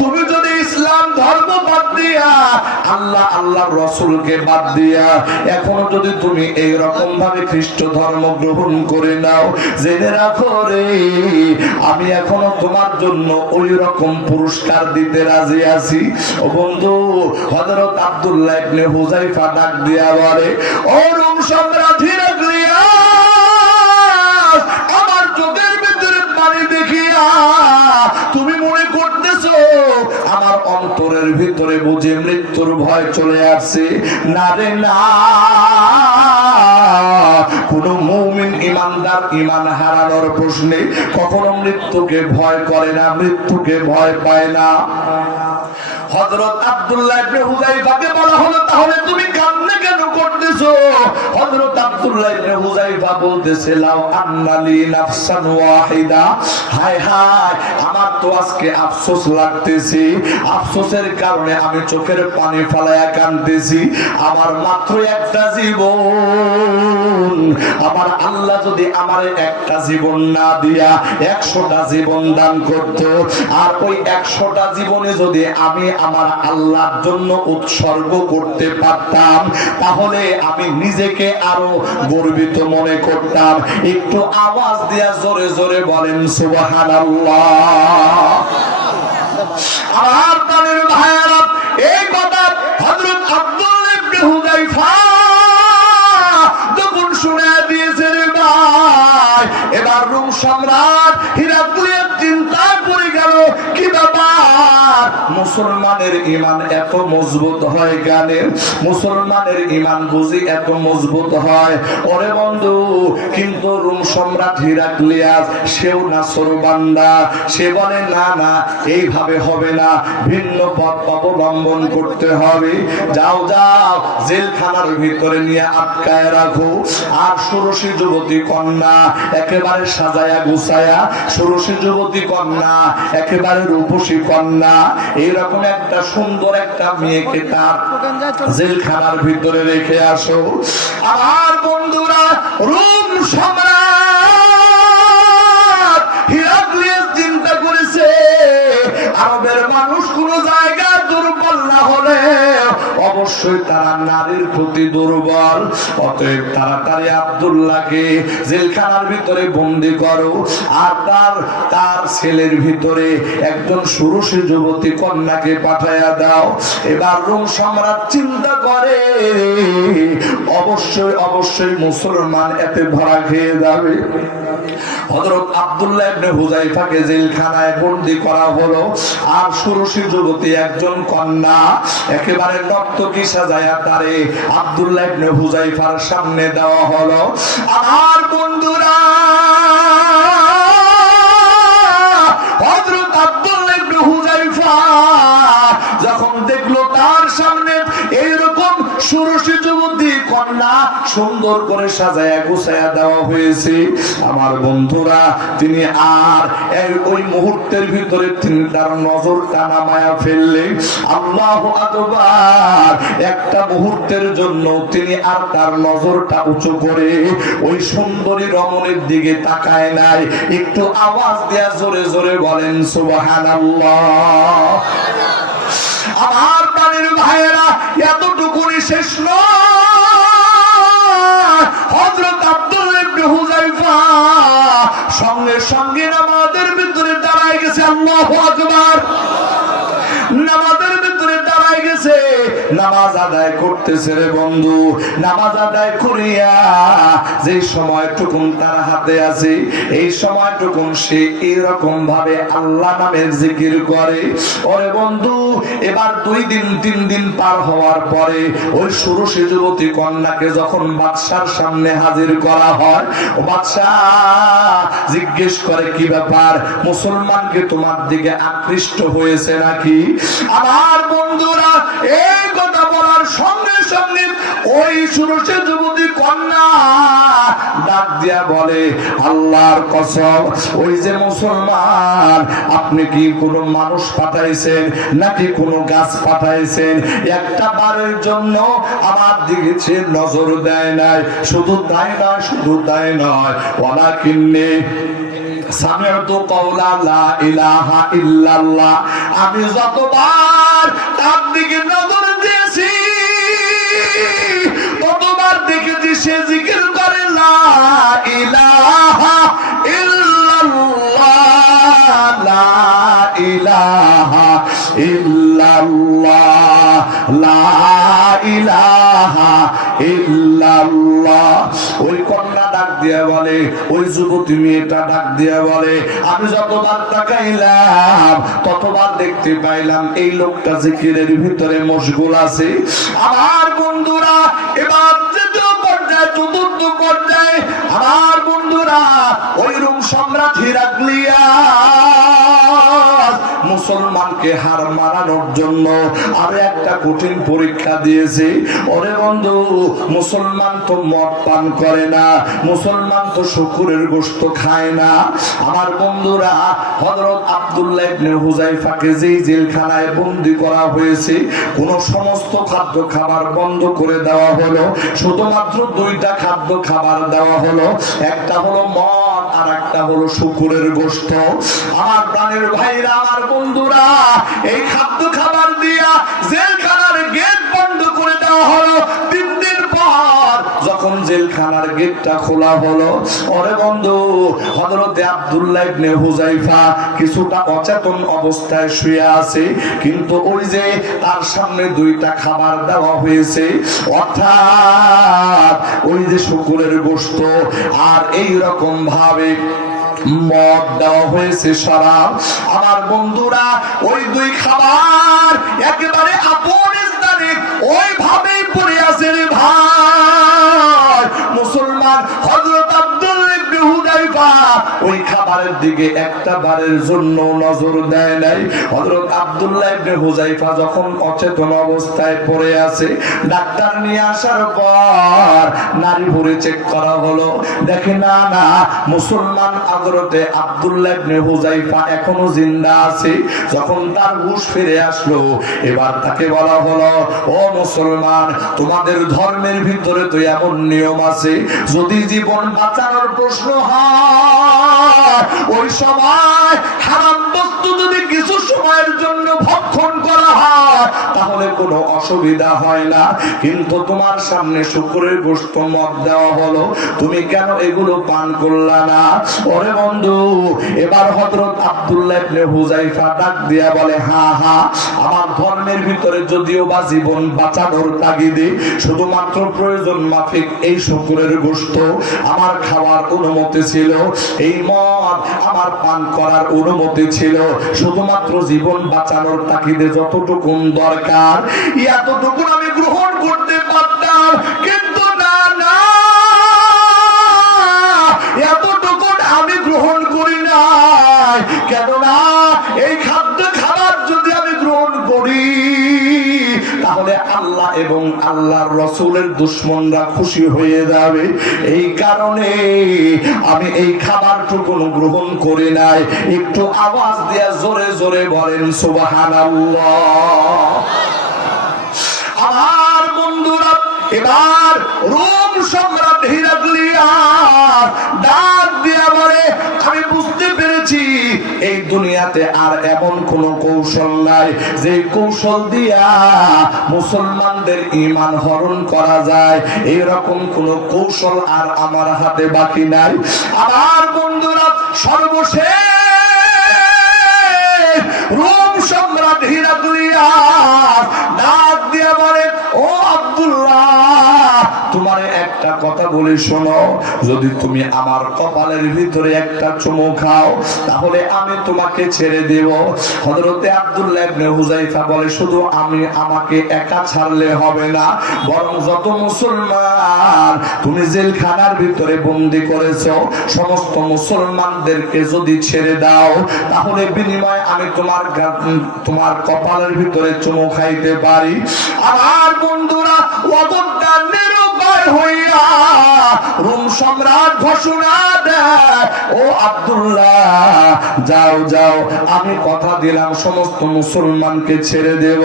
তুমি যদি ইসলাম ধর্ম বাদ দিয়া, আল্লাহ আল্লাহর রাসূলকে বাদ দিয়া এখনো যদি তুমি এই রকম ভাবে খ্রিস্ট ধর্ম গ্রহণ করে নাও, জেনে রাখো রে, আমি এখনো তোমার জন্য ওই রকম পুরস্কার দিতে রাজি আছি। ও বন্ধু, হযরত আব্দুল্লাহ ইবনে হুযায়ফা ডাক দিয়া বলে, ও রোম সম্রাট হিরাক্লিয়াস, আমার চোখের ভিতরে পানি দেখিয়া তুমি মনে করতেছো আমার অন্তরের ভিতরে বুঝে মৃত্যুর ভয় চলে আসছে? না রে না, কোন মুমিন ইমানদার ইমান হারানোর প্রশ্নে কখনো মৃত্যুকে ভয় করে না, মৃত্যুকে ভয় পায় না। হযরত আব্দুল্লাহ ইবনে হুযায়ফাকে বলা হলো, তাহলে তুমি কান্না কেন করতেছো? হযরত আব্দুল্লাহ ইবনে হুযায়ফা বলতেছে, লাউ আন্নালি নাফসান ওয়াহিদা, হায় হায় আমার তো আজকে আফসোস লাগতেছে, আফসোসের কারণে আমি চোখের পানি ফেলায়া কাঁদতেছি। আমার মাত্র একটা জীবন, আমার আল্লাহ যদি আমার একটা জীবন না দিয়া 100টা জীবন দান করত, আর ওই 100টা জীবনে যদি আমি আমার আল্লাহর জন্য উৎসর্গ করতে পারতাম, তাহলে আমি নিজেকে আরো গর্বিত মনে করতাম। একটু আওয়াজ দিয়া জোরে জোরে বলেন সুবহানাল্লাহ। আমার প্রাণের ভাইয়েরা, এই কথা হযরত আব্দুল্লাহ ইবনে হুযায়ফা যখন শুনে দিয়েছেন, ভাই এবার রোম সম্রাট হিরাক্লিয়াস চিন্তা করে গেল, কি ব্যাপার, মুসলমানের ঈমান এত মজবুত হয় কেন? মুসলমানের ঈমান বুঝি এত মজবুত হয়? ওরে বন্ধু, কিন্তু রোম সম্রাট হিরাক্লিয়াস সেও নাছরবান্দা, সে বলে না না, এইভাবে হবে না, ভিন্ন পথ অবলম্বন করতে হবে। যাও যাও, জেলখানার ভিতরে নিয়ে আটকায় রাখো। আর ষোড়শী যুবতী কন্যা একেবারে সাজায়া গুছায়া, ষোড়শী যুবতী কন্যা একেবারে রূপসী কন্যা, এইরকম একটা সুন্দর একটা মেয়েকে তার জেলখানার ভিতরে রেখে আসো। আমার বন্ধুরা, রোম সম্রাট হিরাক্লিয়াস চিন্তা করেছে, আরবের মানুষ কোন জায়গা দুর্বল না হলে অবশ্যই তারা নারীর প্রতি দুর্বল। অতএব তাড়াতাড়ি আব্দুল্লাহকে জেলখানার ভিতরে বন্দী করো, আর তার ছেলের ভিতরে একজন ষোড়শী যুবতী কন্যাকে পাঠাইয়া দাও। এবার রোম সম্রাট চিন্তা করে, অবশ্যই অবশ্যই মুসলমান এতে ভরা খেয়ে যাবে। হযরত আব্দুল্লাহ ইবনে হুযায়ফাকে জেলখানায় বন্দী করা হলো, আর ষোড়শী যুবতী একজন কন্যা একেবারে নর্তকী সাজায়া তারে আব্দুল্লাহ ইবনে হুযায়ফার সামনে দেওয়া হলো। আমার বন্ধুরা, হযরত আব্দুল্লাহ ইবনে হুযায়ফা যখন দেখলো তার সামনে এইরকম ষোড়শী যুবতী কন্যা সুন্দর করে সাজায়া গুছায়া দেওয়া হয়েছে, আমার বন্ধুরা, তিনি আর ওই মুহূর্তের ভিতরে তিনি তার নজরটা নামায়া ফেললে। আল্লাহু আকবার, একটা মুহূর্তের জন্য তিনি আর তার নজরটা উঁচু করে ওই সুন্দরী রমণীর দিকে তাকায় নাই। একটু আওয়াজ দেয়া জোরে জোরে বলেন সুবহানাল্লাহ। আমার প্রাণের ভাইয়েরা, এতটুকুনি শেষ নয়, হযরত আব্দুল্লাহ ইবনে হুযায়ফা সঙ্গে সঙ্গে নামাজের ভিতরে দাঁড়ায় গেছে। আল্লাহু আকবার, নামাজের ভিতরে দাঁড়ায় গেছে, নামাজ আদায় করতেছে। রে বন্ধু, নামাজ আদায় করিয়া যে সময়টুকুন তার হাতে আছে, এই সময়টুকুন সে এরকম ভাবে আল্লাহ নামের জিকির করে। ওরে বন্ধু, এবার 2 দিন 3 দিন পার হওয়ার পরে ওই ষোড়শী যুবতী কন্যাকে যখন বাদশার সামনে হাজির করা হয়, ও বাদশা জিজ্ঞেস করে, কি ব্যাপার, মুসলমানকে তোমার দিকে আকৃষ্ট হয়েছে নাকি? আমার বন্ধুরা, এই কথা বলার সঙ্গে সঙ্গে ওই ষোড়শী যুবতী কন্যা ডাক দিয়া বলে, আল্লাহর কসম, ওই যে মুসলমান, আপনি কি কোনো মানুষ পাঠাইছেন নাকি কোনো গাছ পাঠাইছেন? একটা বারের জন্য আমার দিকে সে নজর দেয় নাই। শুধু তাই নয়, শুধু তাই নয়, ওয়ালাকিন্নি সামি'তু কাওলা লা ইলাহা ইল্লাল্লাহ, আমি যতবার তার দিকে নজর দিয়েছি ততবার দেখেছি সে জিকির করে লা ইলাহা ইল্লাল্লাহ, লা ইলাহা ইল্লাল্লাহ, লা ইলাহা ইল্লাল্লাহ। ওই কন্যা ডাক দিয়া বলে, ওই যুবতী মেয়েটা ডাক দিয়া বলে, আমি যতবার তাকাইলাম ততবার দেখতে পাইলাম এই লোকটা জিকিরের ভিতরে মশগুল আছে। আমার বন্ধুরা, এবার তৃতীয় পর্যায়ে, চতুর্থ পর্যায়ে আমার বন্ধুরা ওই রোম সম্রাট হিরাক্লিয়াস মুসলমানকে হার মারানোর জন্য আর একটা কঠিন পরীক্ষা দিয়েছে। ওরে বন্ধু, মুসলমান তো মদ পান করে না, মুসলমান তো শুকুরের গোশত খায় না। আমার বন্ধুরা, হযরত আব্দুল্লাহ ইবনে হুযায়ফাকে যেই জেলখানায় বন্দী করা হয়েছে, কোন সমস্ত খাদ্য খাবার বন্ধ করে দেওয়া হলো। শুধুমাত্র দুইটা খাদ্য খাবার দেওয়া হলো, একটা হলো মদ আর একটা হলো শুকুরের গোশত। আমার প্রাণের ভাইরা, আমার বন্ধুরা, এই খাদ্য খাবার দিয়া জেলখানার গেট বন্ধ করে দেওয়া হলো। 3 দিন পর যখন জেলখানার গেটটা খোলা হলো, ওরে বন্ধু, হযরত আব্দুল্লাহ ইবনে হুযায়ফা কিছুটা অচেতন অবস্থায় শুয়ে আছে, কিন্তু ওই যে তার সামনে দুইটা খাবার দেওয়া হয়েছে, অর্থাৎ ওই যে শুকুরের গোশত আর এই রকম ভাবে মদ দেওয়া হয়েছে, শরাব। আমার বন্ধুরা, ওই দুই খাবার একেবারে আপন স্থানে ওইভাবেই পড়ে আছে রে ভাই। মুসলমান হযরত আব্দুল্লাহ ইবনে হুযায়ফা ওই খাবারের দিকে একটা বারের জন্য নজর দেয় নাই। হযরত আব্দুল্লাহ ইবনে হুযায়ফা যখন অচেতন অবস্থায় পড়ে আছে, ডাক্তার নিয়ে আসার পর নারী ভরে চেক করা হলো, দেখে না না, মুসলমান হযরতে আব্দুল্লাহ ইবনে হুযায়ফা এখনো জিন্দা আছে। যখন তার হুঁশ ফিরে আসলো, এবার তাকে বলা হলো, ও মুসলমান, তোমাদের ধর্মের ভিতরে তো এমন নিয়ম আছে, যদি জীবন বাঁচানোর প্রশ্ন হয়, ওই সময় হারাম বস্তু যদি কিছু সময়ের জন্য ভক্ষণ করা হয় তাহলে কোনো অসুবিধা হয় না, কিন্তু তোমার সামনে শুকরের গোশত মদ দেওয়া হলো, তুমি কেন এগুলো পান করলা না? ওরে বন্ধু, এবার হযরত আব্দুল্লাহ ইবনে হুযায়ফা ডাক দিয়া বলে, হ্যাঁ হ্যাঁ, আমার ধর্মের ভিতরে যদিও বা জীবন বাঁচানোর তাগিদে শুধুমাত্র প্রয়োজন মাফিক এই শুকরের গোশত আমার খাওয়ার অনুমতি ছিল, এই মদ আমার পান করার অনুমতি ছিল, শুধুমাত্র জীবন বাঁচানোর তাগিদে যতটুকু দরকার এতটুকু আমি গ্রহণ করতে পারতাম, কিন্তু না না, এতটুকু আমি গ্রহণ করি নাই। কেননা এই খাদ্য খাবার যদি আমি গ্রহণ করি তাহলে আল্লাহ এবং আল্লাহর রাসূলের দুশমনরা খুশি হয়ে যাবে, এই কারণে আমি এই খাবারটুকু গ্রহণ করি নাই। একটু আওয়াজ দিয়ে জোরে জোরে বলেন সুবহানাল্লাহ। আমার বন্ধুরা, এবার রোম সম্রাট হিরাক্লিয়াস ডাক দিয়া বলে, আমি বুঝতে পেরেছি এই দুনিয়াতে আর এমন কোন কৌশল নাই যে কৌশল দিয়া মুসলমানদের ঈমান হরণ করা যায়, এরকম কোন কৌশল আর আমার হাতে বাকি নাই। আমার বন্ধুরা, সর্বশেষ রোম সম্রাট হিরাক্লিয়াস ডাক দিয়া বলে, ও আব্দুল্লাহ, তোমারে একটা কথা বলে শোনো, যদি তুমি আমার কপালের ভিতরে একটা চুমু খাও তাহলে আমি তোমাকে ছেড়ে দেব। হযরতে আব্দুল্লাহ ইবনে হুযায়ফা বলে, শুধু আমাকে একা ছাড়লে হবে না, বরং যত মুসলমান তুমি জেলখানার ভিতরে বন্দী করেছো সমস্ত মুসলমানদেরকে যদি ছেড়ে দাও তাহলে বিনিময়ে আমি তোমার কপালের ভিতরে চুমু খাইতে পারি। আমার বন্ধুরা, অগত্যা নিরুপায় হইয়া রোম সম্রাট ঘোষণা দেয়, ও আব্দুল্লাহ, যাও যাও, আমি কথা দিলাম সমস্ত মুসলমানকে ছেড়ে দেব।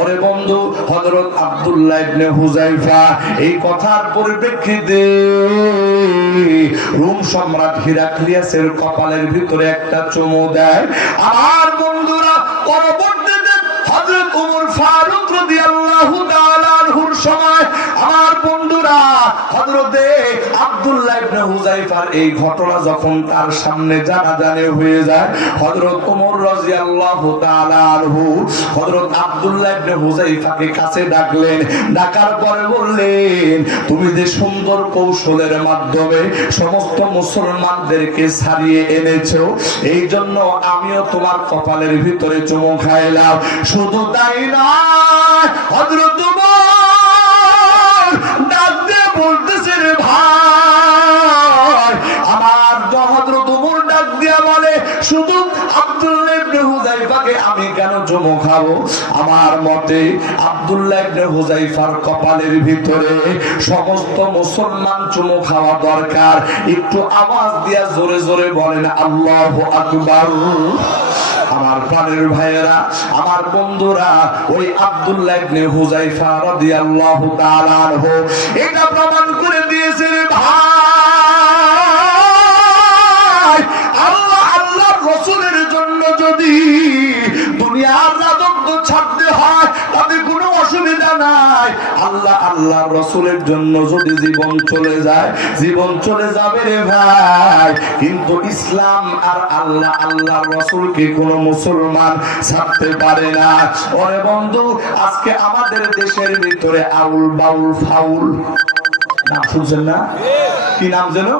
ওরে বন্ধু, হযরত আব্দুল্লাহ ইবনে হুযায়ফা এই কথার পরিপ্রেক্ষিতে রোম সম্রাট হিরাক্লিয়াসের কপালের ভিতরে একটা চুমু দেয়। আমার বন্ধুরা, পরবর্তীতে হযরত ওমর ফারুক রাদিয়াল্লাহু তাআলা আনহুর সময় আমার বন্ধুরা হযরতে আব্দুল্লাহ ইবনে হুযায়ফার এই ঘটনা যখন তার সামনে জানাজানি হয়ে যায়, হযরত ওমর রাদিয়াল্লাহু তাআলা আনহু হযরত আব্দুল্লাহ ইবনে হুযায়ফাকে কাছে ডাকলেন, ডাকার পরে বললেন, তুমি যে সুন্দর কৌশলের মাধ্যমে সমস্ত মুসলমানদেরকে ছাড়িয়ে এনেছো, এই জন্য আমিও তোমার কপালের ভিতরে চুমু খাইলাম। শুধু তাই নয়, হযরত ওমর ডাক দিয়ে বলতেছে, রে ভাই, দিয়া বলে, শুধু আব্দুল্লাহ ইবনে হুযায়ফাকে আমি কেন চুমু খাবো? আমার মতে আব্দুল্লাহ ইবনে হুযায়ফার কপালের ভিতরে সমস্ত মুসলমান চুমু খাওয়া দরকার। একটু আওয়াজ দিয়া জোরে জোরে বলেন আল্লাহু আকবার। আমার প্রাণের ভাইয়েরা, আমার বন্ধুরা, ওই আব্দুল্লাহ ইবনে হুযায়ফা রাদিয়াল্লাহু তাআলা আনহু এটা প্রমাণ করে দিয়েছেন, ভাই আল্লাহ আল্লাহর রাসূলের জন্য যদি দুনিয়ার রাজত্ব ছাড়তে হয় তাতে কোনো অসুবিধা নাই। আল্লাহ আল্লাহর রাসূলের জন্য যদি জীবন চলে যায়, জীবন চলে যাবে রে ভাই, কিন্তু ইসলাম আর আল্লাহ আল্লাহর রাসূলকে কোনো মুসলমান ছাড়তে পারে না। ওরে বন্ধু, আজকে আমাদের দেশের ভিতরে আউল বাউল ফাউল নাম শুনছেন না? কি নাম যেন?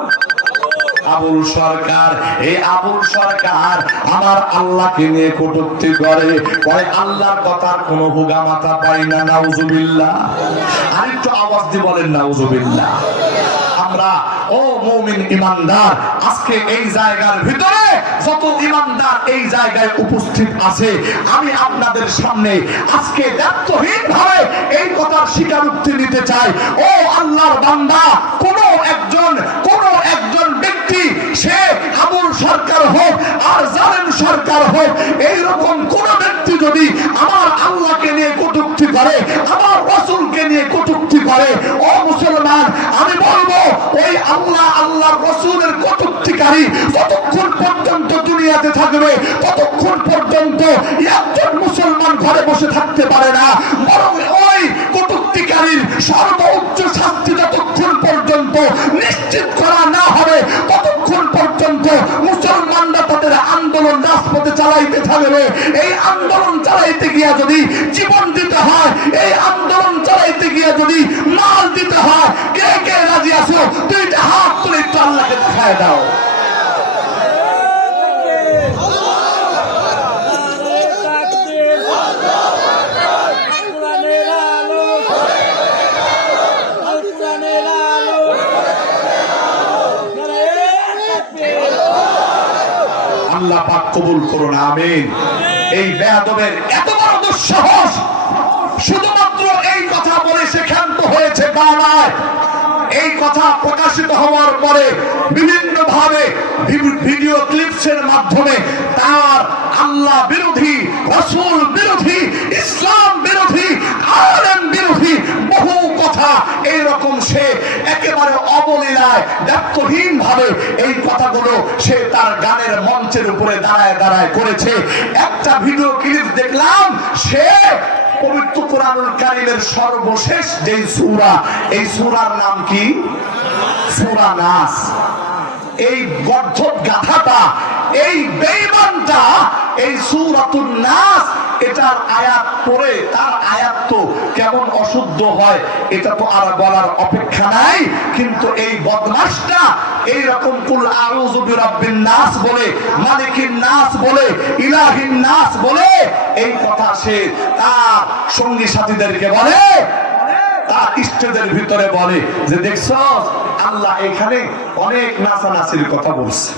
আবুল সরকার। এই আবুল সরকার আমার আল্লাহকে নিয়ে কটূক্তি করে, কয় আল্লাহর কথার কোনো হুগা মাথা পাই না। নাউজুবিল্লাহ। আরেকটু আওয়াজ দিয়ে বলেন নাউজুবিল্লাহ। আমরা ও মুমিন ইমানদার, আজকে এই জায়গার ভিতরে যত ইমানদার এই জায়গায় উপস্থিত আছে, আমি আপনাদের সামনে আজকে দায়িত্বহীন ভাবে এই কথার স্বীকারোক্তি নিতে চাই। ও আল্লাহর বান্দা, কোন একজন ব্যক্তি, সে আবুল সরকার হোক আর জালেম সরকার হোক, এইরকম কোন ব্যক্তি যদি আমার আল্লাহকে নিয়ে কটূক্তি করে, আমার রাসূলকে নিয়ে কটূক্তি করে, ও মুসলমান, আমি বলবো ওই আল্লাহ আল্লাহর রাসূলের কটূক্তিকারী যতক্ষণ পর্যন্ত দুনিয়াতে থাকবে ততক্ষণ পর্যন্ত একজন মুসলমান ঘরে বসে থাকতে পারে না। বরং ওই কটূক্তিকারীর সর্বোচ্চ শাস্তি যতক্ষণ পর্যন্ত নিশ্চিত করা না হবে ততক্ষণ পর্যন্ত মুসলমানরা তাদের আন্দোলন রাজপথে চালাইতে থাকবে। এই আন্দোলন চালাইতে গিয়া যদি জীবন দিতে হয়, এই আন্দোলন চালাইতে গিয়া যদি মাল দিতে হয়, কে কে রাজি আছো? দুইটা হাত তুলে একটু আল্লাহকে দেখায় দাও। আল্লাহ পাক কবুল করুন, আমিন। এই বেয়াদবের এত বড় দুঃসাহস, শুধুমাত্র এই কথা বলে সে ক্ষান্ত হয়েছে তা নয়। এই কথা প্রকাশিত হওয়ার পরে বিভিন্ন ভাবে ভিডিও ক্লিপসের মাধ্যমে তার আল্লাহ বিরোধী, রাসূল বিরোধী, ইসলাম বিরোধী, আলেম বিরোধী বহু কথা এইরকম সে একেবারে অবলীলায় দায়িত্বহীন ভাবে এই কথাগুলো সে তার গানের মঞ্চের উপরে দাঁড়ায় দাঁড়ায় করেছে। একটা ভিডিও ক্লিপ দেখলাম, সে পবিত্র কোরআনুল কারীমের সর্বশেষ যে সূরা, এই সূরার নাম কি? সূরা নাস। এই গর্ধব গাধাটা, এই বেঈমানটা এই সূরাতুন নাস এটার আয়াত পড়ে, তার আয়াত তো কেমন অশুদ্ধ হয় এটা তো আর বলার অপেক্ষা নাই, কিন্তু এই বদমাশটা এইরকম কুল আউযু বিরাব্বিন নাস বলে, মালিকিন নাস বলে, ইলাহিন নাস বলে এই কথা সে তার সঙ্গী সাথীদেরকে বলে, তার ইষ্টদের ভিতরে বলে যে দেখছো আল্লাহ এখানে অনেক নাচানাচির কথা বলছে।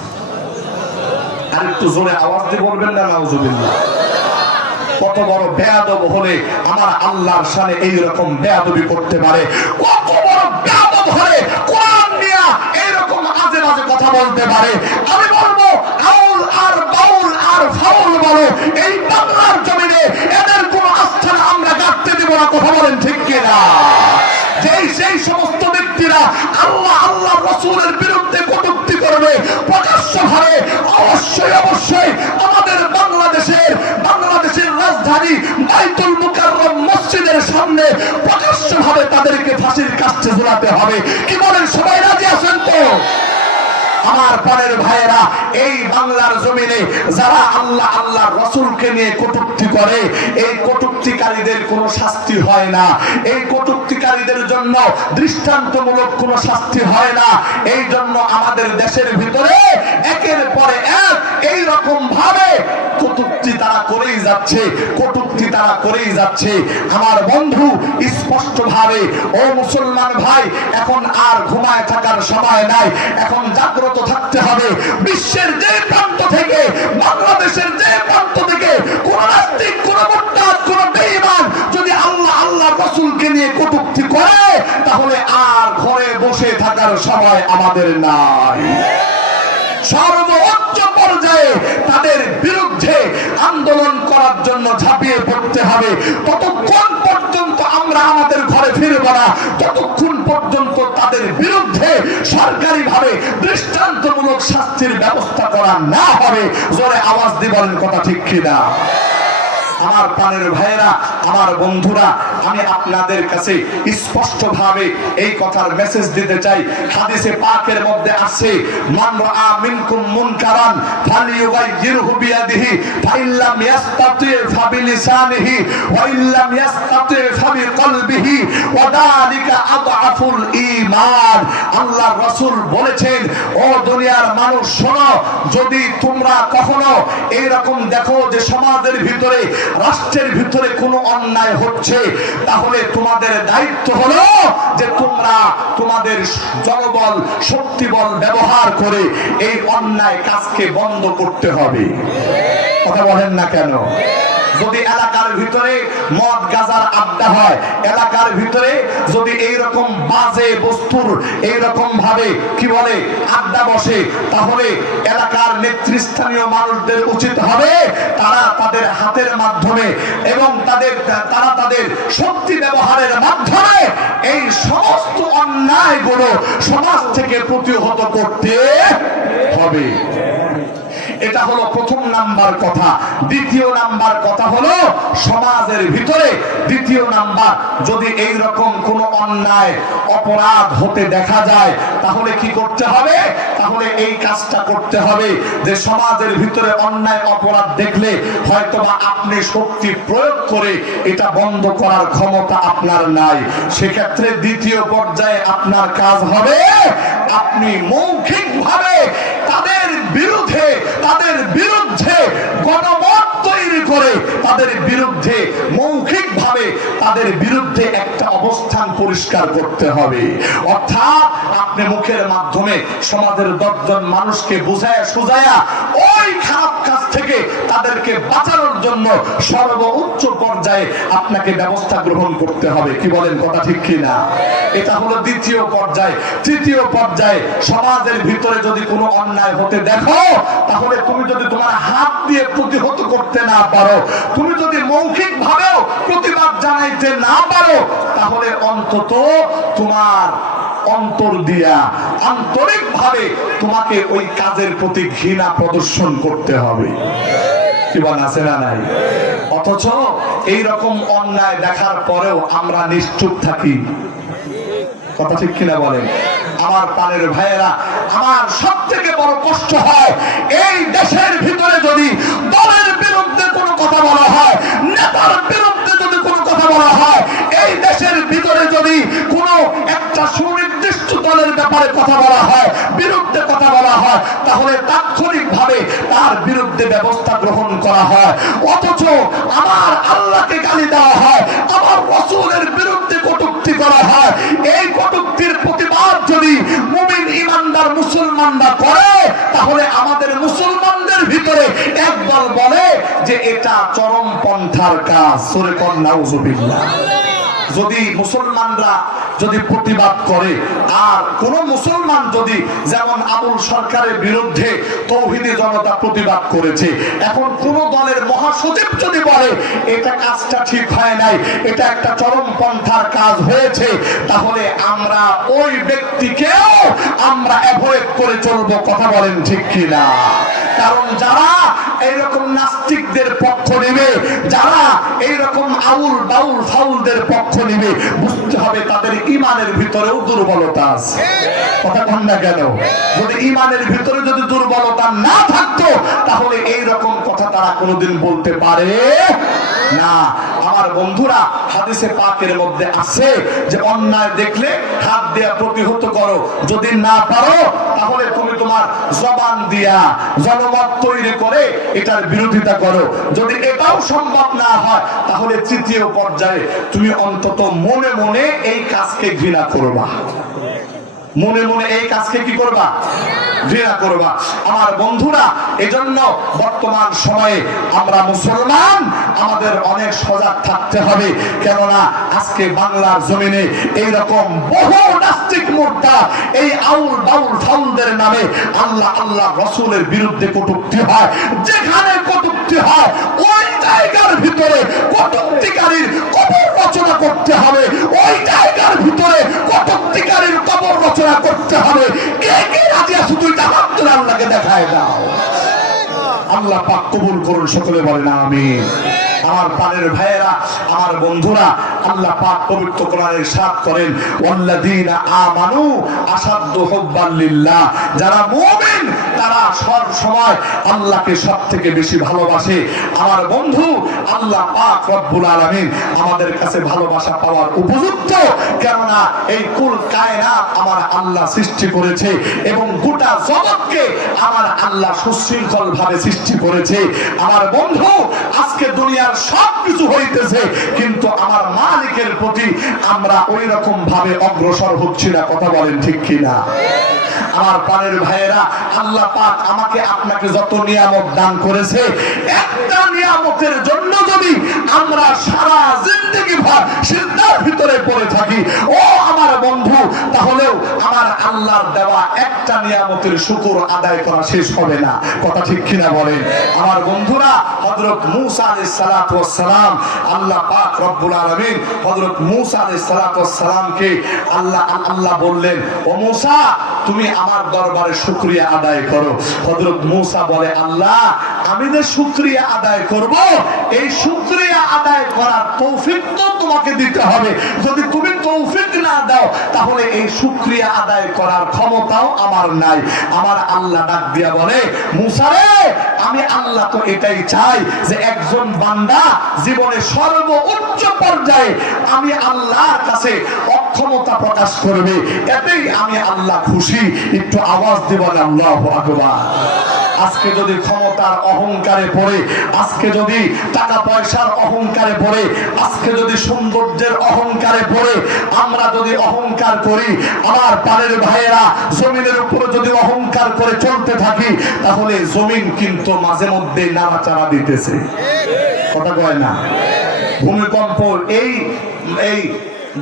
আর একটু জোরে আওয়াজ দিয়ে বলবেন না নাউজুবিল্লাহ। কত বড় বেয়াদব হলে আমার আল্লাহর শানে এইরকম বেয়াদবি করতে পারে? কত বড় বেয়াদব হলে কোরআন নিয়ে এইরকম আজে বাজে কথা বলতে পারে? আমি বলবো আউল আর বাউল আর ফাউল বলো, এই বাংলার জমিনে এদের কোনো আস্থান আমরা গাঁথতে দেব না। কথা বলেন ঠিক কিনা? সেই সমস্ত ব্যক্তিরা আল্লাহ আল্লাহ রাসূলের বিরুদ্ধে কটূক্তি করবে প্রকাশ্যভাবে, অবশ্যই আমাদের বাংলাদেশের রাজধানী বাইতুল মুকাররম মসজিদের সামনে প্রকাশ্যভাবে তাদেরকে ফাঁসির কাস্টে ঝুলাতে হবে। কি বলেন, সবাই রাজি আছেন তো? আমার পরের ভাইয়েরা, এই বাংলার জমিনে যারা আল্লাহ আল্লাহ রাসূলকে নিয়ে কটূক্তি করে, এই কটূক্তিকারীদের কোনো শাস্তি হয় না। এই কটূক্তিকারীদের জন্য দৃষ্টান্তমূলক কোনো শাস্তি হয় না। এই জন্য আমাদের দেশের ভিতরে একের পরে এক এই রকম ভাবে কটূক্তি তারা করেই যাচ্ছে, কটূক্তি তারা করেই যাচ্ছে। আমার বন্ধু, স্পষ্ট ভাবে ও মুসলমান ভাই, এখন আর ঘুমায় থাকার সময় নাই, এখন জাগ্রত থাকতে হবে। বিশ্বের যে প্রান্ত বাংলাদেশের যে প্রান্ত থেকে কোন নাস্তিক, কোন মুরতাদ, কোন বেঈমান যদি আল্লাহ আল্লাহর রাসূলকে নিয়ে কটূক্তি করে, তাহলে আর ঘরে বসে থাকার সময় আমাদের নাই। সর্বোচ্চ পর্যায়ে তাদের বিরুদ্ধে আন্দোলন করার জন্য ঝাঁপিয়ে পড়তে হবে। ততক্ষণ পর্যন্ত আমরা আমাদের ঘরে ফিরব না, ততক্ষণ পর্যন্ত তাদের বিরুদ্ধে সরকারিভাবে দৃষ্টান্তমূলক শাস্তির ব্যবস্থা করা না হবে। জোরে আওয়াজ দিয়ে বলেন কথা ঠিক কিনা? আমার প্রাণের ভাইয়েরা, আমার বন্ধুরা, আমি আপনাদের কাছে স্পষ্টভাবে এই কথার মেসেজ দিতে চাই। হাদিসে পাকের মধ্যে আছে, মান রাআ মিনকুম মুনকারান ফালিয়ুগাইয়িরহু বিয়াদিহি ফাইল্লাম ইয়াসতাতি ফাবিলিসানিহি ওয়া ইল্লাম ইয়াসতাতি ফাবিকলবিহি ওয়া যালিকা আযআফুল ঈমান। আল্লাহর রাসূল বলেছেন, ও দুনিয়ার মানুষ শোনো, যদি তোমরা কখনো এইরকম দেখো যে সমাজের ভিতরে, রাষ্ট্রের ভিতরে কোনো অন্যায় হচ্ছে, তাহলে তোমাদের দায়িত্ব হলো যে তোমরা তোমাদের জনবল, শক্তিবল ব্যবহার করে এই অন্যায় কাজকে বন্ধ করতে হবে। কথা বলেন না কেন? যদি এলাকার ভিতরে মদ গাঁজার আড্ডা হয়, এলাকার ভিতরে যদি এইরকম বাজে বস্তুর এইরকম ভাবে কি বলে আড্ডা বসে, তাহলে এলাকার নেতৃস্থানীয় মানুষদের উচিত হবে তারা তাদের হাতের মাধ্যমে এবং তারা তাদের শক্তি ব্যবহারের মাধ্যমে এই সমস্ত অন্যায়গুলো সমাজ থেকে প্রতিহত করতে হবে। এটা হলো প্রথম নাম্বার কথা। দ্বিতীয় নাম্বার কথা হলো, সমাজের ভিতরে দ্বিতীয় নাম্বার, যদি এই রকম কোন অন্যায় অপরাধ হতে দেখা যায়, তাহলে কি করতে হবে? তাহলে এই কাজটা করতে হবে যে সমাজের ভিতরে অন্যায় অপরাধ দেখলে হয়তোবা আপনি শক্তি প্রয়োগ করে এটা বন্ধ করার ক্ষমতা আপনার নাই, সেক্ষেত্রে দ্বিতীয় পর্যায়ে আপনার কাজ হবে আপনি মৌখিকভাবে তাদের বিরুদ্ধে গণমত তৈরি করে তাদের বিরুদ্ধে মৌখিকভাবে তাদের বিরুদ্ধে একটা অবস্থান পরিষ্কার করতে হবে। অর্থাৎ আপনি মুখের মাধ্যমে সমাজের 10 জন মানুষকে বুঝায়া সুজায়া ওই খারাপ কাজ থেকে তাদেরকে বাঁচানোর জন্য সর্বোচ্চ পর্যায়ে আপনাকে ব্যবস্থা গ্রহণ করতে হবে। কি বলেন কথা ঠিক কিনা? এটা হলো দ্বিতীয় পর্যায়ে। তৃতীয় পর্যায়ে, সমাজের ভিতরে যদি কোনো অন্যায় হতে দেখো, তাহলে তুমি যদি তোমার হাত দিয়ে প্রতিহত করতে না পারো, তুমি যদি মৌখিক ভাবেও প্রতিবাদ জানাইতে না পারো, তাহলে অন্তত তোমার অন্তর দিয়া আন্তরিকভাবে তোমাকে ওই কাজের প্রতি ঘৃণা প্রদর্শন করতে হবে। কি বলেন, আছে না নাই? অথচ এইরকম অন্যায় দেখার পরেও আমরা নিশ্চুপ থাকি। কথা ঠিক কিনা বলেন? আমার প্রাণের ভাইয়েরা, আমার সব থেকে বড় কষ্ট হয় এই দেশের ভিতরে যদি দলের বিরুদ্ধে কোনো কথা বলা হয়, নেতার বিরুদ্ধে যদি কোনো কথা বলা হয়, এই দেশের ভিতরে যদি কোনো একটা সুনির্দিষ্ট দলের ব্যাপারে কথা বলা হয়, বিরুদ্ধে কথা বলা হয়, তাহলে তাৎক্ষণিকভাবে তার বিরুদ্ধে ব্যবস্থা গ্রহণ করা হয়। অথচ আমার আল্লাহকে গালি দেওয়া হয়, আমার রাসূলের বিরুদ্ধে কটূক্তি করা হয়। এই কটূক্তির প্রতিবাদ যদি মুমিন ইমানদার মুসলমানরা করে, তাহলে আমাদের মুসলমানদের ভিতরে একদল বলে যে এটা চরমপন্থার কাজ। সূরা নাউযুবিল্লাহ। যদি মুসলমানরা যদি প্রতিবাদ করে, আর কোন মুসলমান যদি, যেমন আবুল সরকারের বিরুদ্ধে তৌহিদি জনতা প্রতিবাদ করেছে, এখন কোন দলের মহাসচিব যদি বলে এটা কাজটা ঠিক হয় নাই, এটা একটা চরমপন্থার কাজ হয়েছে, তাহলে আমরা ওই ব্যক্তিকেও আমরা অ্যাভয়েড করে চলবো। কথা বলেন ঠিক কিনা? কারণ যারা এইরকম নাস্তিকদের পক্ষ নেবে, যারা এইরকম আউল বাউল ফাউলদের পক্ষ নেবে, বুঝতে হবে তাদের ঈমানের ভিতরেও দুর্বলতা আছে। কথা বলেন না কেন? যদি ঈমানের ভিতরে যদি দুর্বলতা না থাকতো, তাহলে এইরকম কথা তারা কোনোদিন বলতে পারে না। আমার বন্ধুরা, হাদিসে পাকের মধ্যে আছে যে অন্যায় দেখলে হাত দিয়া প্রতিহত করো, যদি না পারো তাহলে তুমি তোমার জবান দিয়া জনমত তৈরি করে এটার বিরোধিতা করো। যদি এটাও সম্ভব না হয়, তাহলে তৃতীয় পর্যায়ে তুমি অন্তত মনে মনে এই কাজকে ঘৃণা করবা। মনে মনে এই কাজকে কি করবা? ঘৃণা করবা। আমার বন্ধুরা, এজন্য বর্তমান সময়ে আমরা মুসলমান, আমাদের অনেক সজাগ থাকতে হবে। কেননা আজকে বাংলার জমিনে এইরকম বহু নাস্তিক মুর্তা, এই আউল বাউল ফাউলদের নামে আল্লাহ আল্লাহ রসুলের বিরুদ্ধে কটূক্তি হয়। যেখানে কটূক্তি হয় ওই জায়গার ভিতরে কটূক্তিকারীর কবর রচনা করতে হবে, ওই জায়গার ভিতরে কটূক্তিকারীর কবর রচনা করতে হবে। কে কে রাজি আছে দুইটা হাত তুলে আল্লাহকে দেখায় দাও। আল্লাহ পাক কবুল করুন, সকলে বলেন আমিন। আমার প্রাণের ভাইয়েরা, আমার বন্ধুরা, আল্লাহ পাক পবিত্র কোরআনে ইরশাদ করেন, ওয়াল্লাযীনা আমানু আশাদ্দু হুব্বান লিল্লাহ, যারা মুমিন তারা সব সময় আল্লাহকে সবথেকে বেশি ভালোবাসে। আমার বন্ধু, আল্লাহ পাক রব্বুল আলামিন আমাদের কাছে ভালোবাসা পাওয়ার উপযুক্ত। কেননা এই কুল কায়নাত আমার আল্লাহ সৃষ্টি করেছে এবং গোটা জগৎকে আমার আল্লাহ সুশৃঙ্খল ভাবে সৃষ্টি করেছে। আমার বন্ধু, আজকে দুনিয়ার সবকিছু হইতেছে, কিন্তু আমার মালিকের প্রতি আমরা ওই রকম ভাবে অগ্রসর হচ্ছি না। কথা বলেন ঠিক কিনা? আমার প্রাণের ভাইয়েরা, আল্লাহ পাক আমাকে আপনাকে যত নিয়ামত দান করেছে, একটা নিয়ামতের জন্য যদি আমরা সারা জিন্দেগি ভর সিজদার ভিতরে পড়ে থাকি, ও আমার বন্ধু, তাহলেও আমার আল্লাহর দেওয়া একটা নিয়ামতের শুকর আদায় করা শেষ হবে না। কথা ঠিক কিনা বলেন? আমার বন্ধুরা, হযরত মূসা আলাইহিস সালাতু ওয়াস সালাম, আল্লাহ পাক রব্বুল আলামিন হযরত মূসা আলাইহিস সালাতু ওয়াস সালামকে আল্লাহ বললেন, ও মূসা, তুমি আমার দরবারে শুকরিয়া আদায় করো। হযরত মূসা বলে, আল্লাহ, আমি যে শুকরিয়া আদায় করব, এই শুকরিয়া আদায় করার তৌফিক তো তোমাকে দিতে হবে। যদি তুমি তৌফিক না দাও, তাহলে এই শুকরিয়া আদায় করার ক্ষমতাও আমার নাই। আমার আল্লাহ ডাক দিয়া বলে, মূসা রে, আমি আল্লাহ তো এটাই চাই যে একজন বান্দা জীবনে সর্বোচ্চ পর্যায়ে আমি আল্লাহর কাছে অক্ষমতা প্রকাশ করবে, এতেই আমি আল্লাহ খুশি। একটু আওয়াজ দিব আল্লাহু আকবার। আজকে যদি ক্ষমতার অহংকারে পড়ে, আজকে যদি টাকা পয়সার অহংকারে পড়ে, আজকে যদি সৌন্দর্যের অহংকারে পড়ে আমরা যদি অহংকার করি, আমার প্রাণের ভাইয়েরা, জমিনের উপরে যদি অহংকার করে চলতে থাকি, তাহলে জমিন কিন্তু মাঝে মধ্যে নাড়াচাড়া দিতেছে। কথা কয় না? ভূমিকম্প এই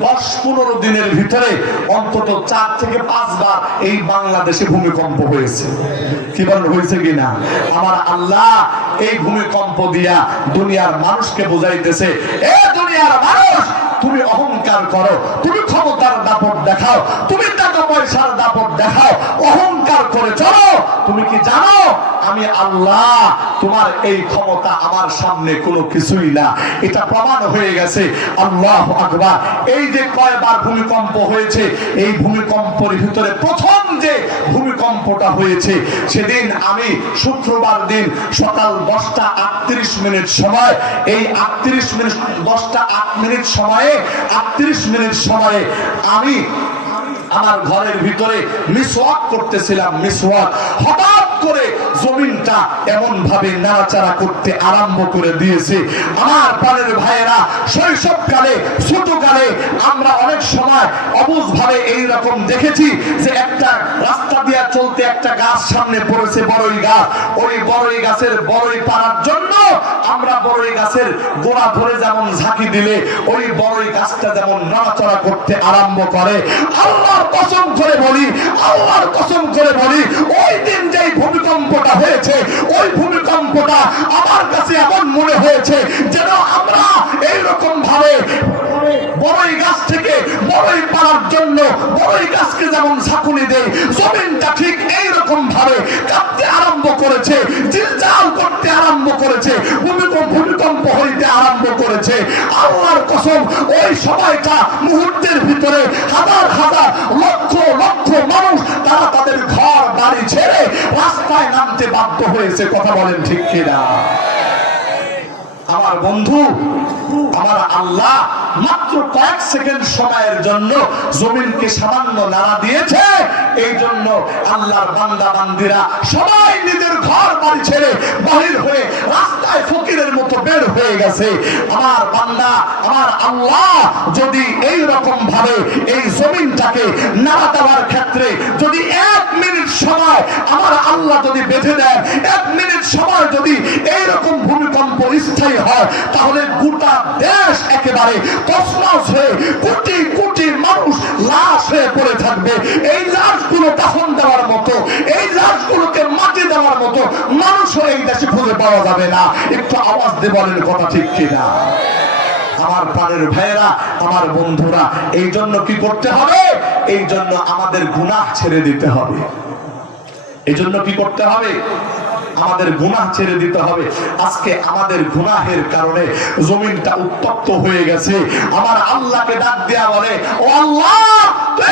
10-15 দিনের ভিতরে অন্তত 4 থেকে 5 বার এই বাংলাদেশে ভূমিকম্প হয়েছে। কি বলেন, হয়েছে কিনা? আমার আল্লাহ এই ভূমিকম্প দিয়া দুনিয়ার মানুষকে বোঝাইতেছে, এ দুনিয়ার মানুষ, তুমি অহংকার করো, তুমি ক্ষমতার দাপট দেখাও, তুমি টাকা পয়সার দাপট দেখাও, অহংকার করে চলো, তুমি কি জানো আমি আল্লাহ, তোমার এই ক্ষমতা আমার সামনে কোনো কিছুই না। এটা প্রমাণ হয়ে গেছে। আল্লাহু আকবার। এই যে কয়বার ভূমিকম্প হয়েছে, এই ভূমিকম্পের ভিতরে প্রথম যে ভূমিকম্পটা হয়েছে, সেদিন আমি শুক্রবার দিন সকাল 10:38 সময়, এই 38 মিনিট 10:08 সময়ে 38 মিনিট সময়ে আমি আমার ঘরের ভিতরে মিসওয়াক করতেছিলাম। মিসওয়াক, হঠাৎ করে জমিনটা এমন ভাবে নাড়াচাড়া করতে আরম্ভ করে দিয়েছে। আমার প্রাণের ভাইয়েরা, শৈশবকালে, ছোটকালে আমরা অনেক সময় অবুঝ ভাবে এইরকম দেখেছি যে একটা রাস্তা দিয়ে চলতে একটা গাছ সামনে পড়েছে, বড়ই গাছ। ওই বড়ই গাছের বড়ই পাড়ার জন্য আমরা বড়ই গাছের গোড়া ধরে যেমন ঝাঁকি দিলে ওই বড়ই গাছটা যেমন নাড়াচাড়া করতে আরম্ভ করে। আল্লাহর কসম করে বলি, আল্লাহর কসম করে বলি, ওই দিন যেই ভূমিকম্পটা হয়েছে, ওই ভূমিকম্পটা আমার কাছে এমন মনে হয়েছে যেন আমরা এইরকম ভাবে বড়ই গাছ থেকে বড়ই পাড়ার জন্য বড়ই গাছকে যেমন ঝাঁকুনি দেয়, জমিনটা ঠিক এইরকম ভাবে কাঁপতে আরম্ভ করেছে, জিলজাল করতে আরম্ভ করেছে, ভূমিকম্প হইতে আরম্ভ করেছে। আল্লাহর কসম, ওই সময়টা মুহূর্তের ভিতরে হাজার হাজার লক্ষ লক্ষ মানুষ তারা তাদের ঘর বাড়ি ছেড়ে রাস্তায় নামতে বাধ্য হয়েছে। কথা বলেন ঠিক কিনা? আমার বন্ধু, আমার আল্লাহ মাত্র কয়েক সেকেন্ড সময়ের জন্য জমিনকে সামান্য নাড়া দিয়েছে। এই জন্য আল্লাহর বান্দা বান্দিরা সবাই নিজের ঘর বাড়ি ছেড়ে বাহির হয়ে রাস্তায় ফকিরের মতো বের হয়ে গেছে। আমার বান্দা, আমার আল্লাহ যদি এই রকম ভাবে এই জমিনটাকে নাড়া দেওয়ার ক্ষেত্রে যদি 1 মিনিট সময় আমার আল্লাহ যদি বেঁধে দেন, 1 মিনিট সময় যদি এইরকম ভূমিকম্প স্থায়ী হয়, তাহলে গোটা দেশ একেবারে তছনছ হয়ে কোটি কোটি মানুষ লাশ হয়ে পড়ে থাকবে। এই লাশগুলো দাফন দেওয়ার মতো, এই লাশগুলোকে মাটি দেওয়ার মতো মানুষও এই দেশে খুঁজে পাওয়া যাবে না। একটু আওয়াজ দিয়ে বলেন কথা ঠিক কিনা? আমার প্রাণের ভাইয়েরা, আমার বন্ধুরা, এই জন্য কি করতে হবে? এই জন্য আমাদের গুনাহ ছেড়ে দিতে হবে। এই জন্য কি করতে হবে? আমাদের গুনাহ ছেড়ে দিতে হবে। আজকে আমাদের গুনাহের কারণে জমিনটা উত্তপ্ত হয়ে গেছে। আমার আল্লাহকে ডাক দেয়া বলে, ও আল্লাহ,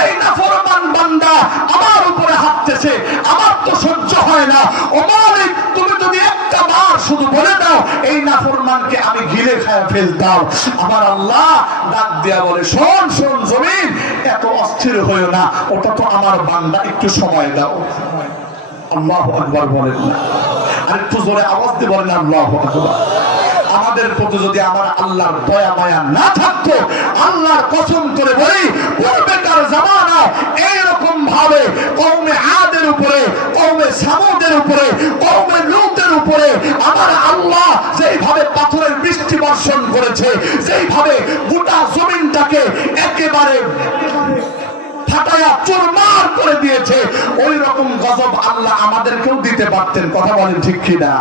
এই নাফরমান বান্দা আমার উপরে হাঁটতেছে, আমার তো সহ্য হয় না। ও মালিক, তুমি যদি একটা বার শুধু বলে দাও, এই নাফরমানকে আমি গিলে খায় ফেলতাম। আমার আল্লাহ ডাক দেয়া বলে, শোন শোন জমিন, এত অস্থির হইও না, ওটা তো আমার বান্দা, একটু সময় দাও। আল্লাহু আকবার বলেন না? আর একটু জোরে আওয়াজ দিয়ে বলেন আল্লাহু আকবার। আমাদের প্রতি যদি আমার আল্লাহর দয়া মায়া না থাকতো, আল্লাহর কসম করে বলি, পূর্বেকার জামানায় এইরকম ভাবে কওমে আদের উপরে, কওমে সামুদের উপরে, কওমে লূতের উপরে আমার আল্লাহ যেইভাবে পাথরের বৃষ্টি বর্ষণ করেছে, যেইভাবে গোটা জমিনটাকে একেবারে ফাটায়া চুরমার করে দিয়েছে, ওই রকম গজব আল্লাহ আমাদেরকেও দিতে পারতেন। কথা বলেন ঠিক কিনা?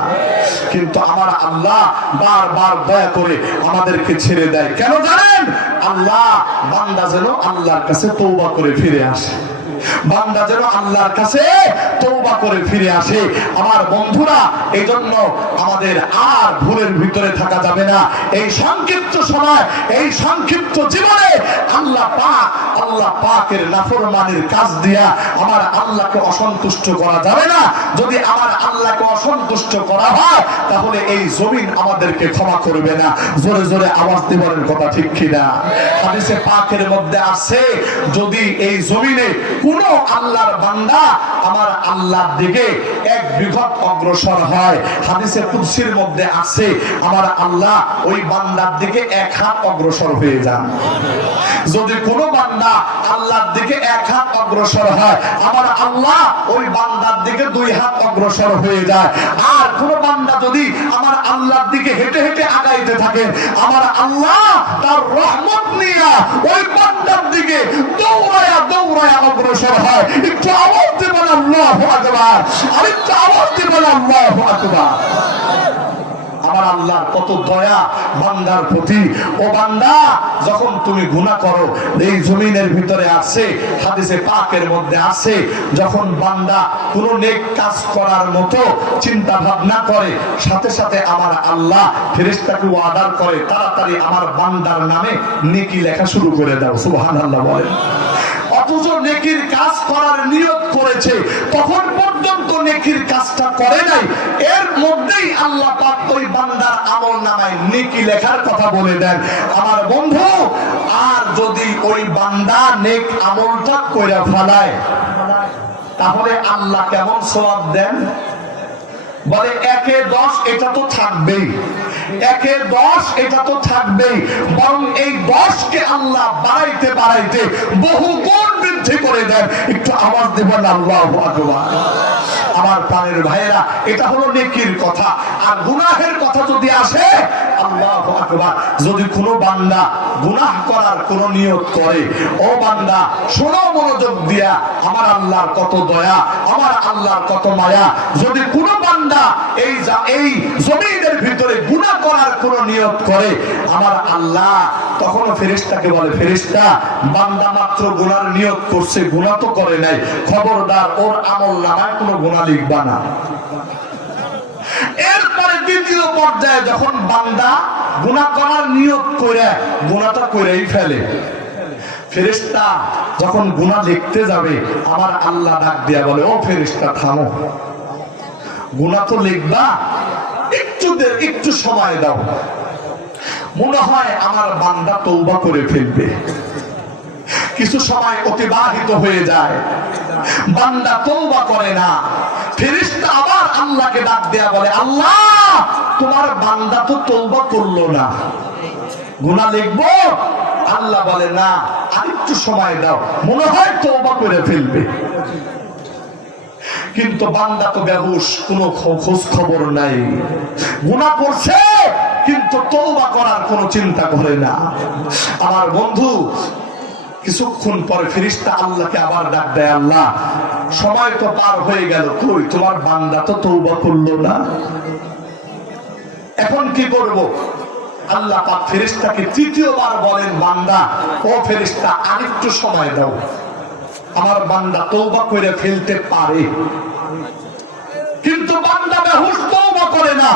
কিন্তু আমার আল্লাহ বারবার দয়া করে আমাদেরকে ছেড়ে দেয়। কেন জানেন? আল্লাহ বান্দা যেন আল্লাহর কাছে তওবা করে ফিরে আসে, বান্দা যেন আল্লাহর কাছে তওবা করে ফিরে আসে। আমার বন্ধুরা, এই জন্য আমাদের আর ভুলের ভিতরে থাকা যাবে না। এই সংক্ষিপ্ত সময়, এই সংক্ষিপ্ত জীবনে আল্লাহ পাকের নাফরমানির কাজ দিয়া আমার আল্লাহকে অসন্তুষ্ট করা যাবে না। যদি আমার আল্লাহকে অসন্তুষ্ট করা হয়, তাহলে এই জমিন আমাদেরকে ক্ষমা করবে না। জোরে জোরে আওয়াজ দিয়ে বলেন কথা ঠিক কিনা? হাদিসে পাকের মধ্যে আছে, যদি এই জমিনে কোন আল্লাহর বান্দা আমার আল্লাহর দিকে 1 বিঘত অগ্রসর হয়, হাদিসে কুদসির মধ্যে আছে, আমার আল্লাহ ওই বান্দার দিকে 1 হাত অগ্রসর হয়ে যান। যদি কোন বান্দা আল্লাহর দিকে 1 হাত অগ্রসর হয়, আমার আল্লাহ ওই বান্দার দিকে 2 হাত অগ্রসর হয়ে যায়। আর কোন বান্দা যদি আমার আল্লাহর দিকে হেঁটে হেঁটে আগাইতে থাকে, আমার আল্লাহ তার রহমত নিয়ে ওই বান্দার দিকে দৌড়ায়া দৌড়ায়া অগ্রসর হয়। একটু আওয়াজ দিয়ে বলেন আল্লাহু আকবার। আরেকটু আওয়াজ দিয়ে বলেন আল্লাহু আকবার। আমার আল্লাহর কত দয়া বান্দার প্রতি। ও বান্দা, যখন তুমি গুনাহ করো, এই জমিনের ভিতরে আছে, হাদিসে পাকের মধ্যে আছে, যখন বান্দা কোন নেক কাজ করার মতো চিন্তা ভাবনা করে, সাথে সাথে আমার আল্লাহ ফেরেশতাকে অর্ডার করে, তাড়াতাড়ি আমার বান্দার নামে নেকি লেখা শুরু করে দাও। সুবহানাল্লাহ বলেন। অথচ নেকির কাজ করার নিয়ত করেছে, তখন পর্যন্ত নেকির কাজটা করে নাই, এর মধ্যেই আল্লাহ পাক ওই বান্দার আমলনামায় নেকি লেখার কথা বলে দেন। আমার বন্ধু, আর যদি ওই বান্দা নেক আমলটা কইরা ফেলায়, তাহলে আল্লাহ কেমন সওয়াব দেন? বলে 1-এ 10, এটা তো থাকবেই, 1-এ 10 এটা তো থাকবেই, বরং এই 10কে আল্লাহ বাড়াইতে বাড়াইতে বহু গুণ বৃদ্ধি করে দেন। একটু আওয়াজ দেবেন আল্লাহু আকবার। আমার প্রাণের ভাইয়েরা, এটা হলো নেকির কথা। আর গুনাহের কথা যদি আসে, আল্লাহু আকবার, যদি কোনো বান্দা গুনাহ করার কোন নিয়ত করে, ও বান্দা শোনো মনোযোগ দিয়া, আমার আল্লাহর কত দয়া, আমার আল্লাহর কত মায়া। যদি কোনো বান্দা এই জমিনের ভিতরে গুনাহ করার কোন নিয়ত করে, আমার আল্লাহ তখন ফেরেশতাকে বলে, ফেরেশতা, বান্দা মাত্র গুনার নিয়ত করছে, গুনাহ তো করে নাই, খবরদার ওর আমলনামায় কোনো গুনাহ লিখবা না। এরপরে দ্বিতীয় পর্যায়ে যখন বান্দা গুনাহ করার নিয়ত করে গুনাহটা করেই ফেলে, ফেরেশতা যখন গুনাহ লিখতে যাবে, আমার আল্লাহ ডাক দিয়া বলে, ও ফেরেশতা থামো, গুনাহ তো লিখবা, একটু সময় দাও, মনে হয় আমার বান্দা তওবা করে ফেলবে। কিছু সময় অতিবাহিত হয়ে যায়, বান্দা তওবা করে না। ফেরেশতা আবার আল্লাহকে ডাক দেয়া বলে, আল্লাহ তোমার বান্দা তো তওবা করলো না, গুনাহ লিখবো? আল্লাহ বলে না, আরেকটু সময় দাও, মনে হয় তওবা করে ফেলবে। কিন্তু বান্দা তো বেহুশ, কোনো খোঁজ খবর নাই, গুনাহ করছে কিন্তু তওবা করার কোনো চিন্তা করে না। আমার বন্ধু, কিছুক্ষণ পরে ফেরেশতা আল্লাহকে আবার ডাক দেয়, আল্লাহ সময় তো পার হয়ে গেল, কই তোমার বান্দা তো তওবা করলো না, এখন কি করব? আল্লাহ পাক ফেরেশতাকে তৃতীয়বার বলেন, বান্দা, ও ফেরেশতা আরেকটু সময় দাও, আমার বান্দা তওবা করে ফেলতে পারে। কিন্তু বান্দা বেহুশ, তওবা করে না।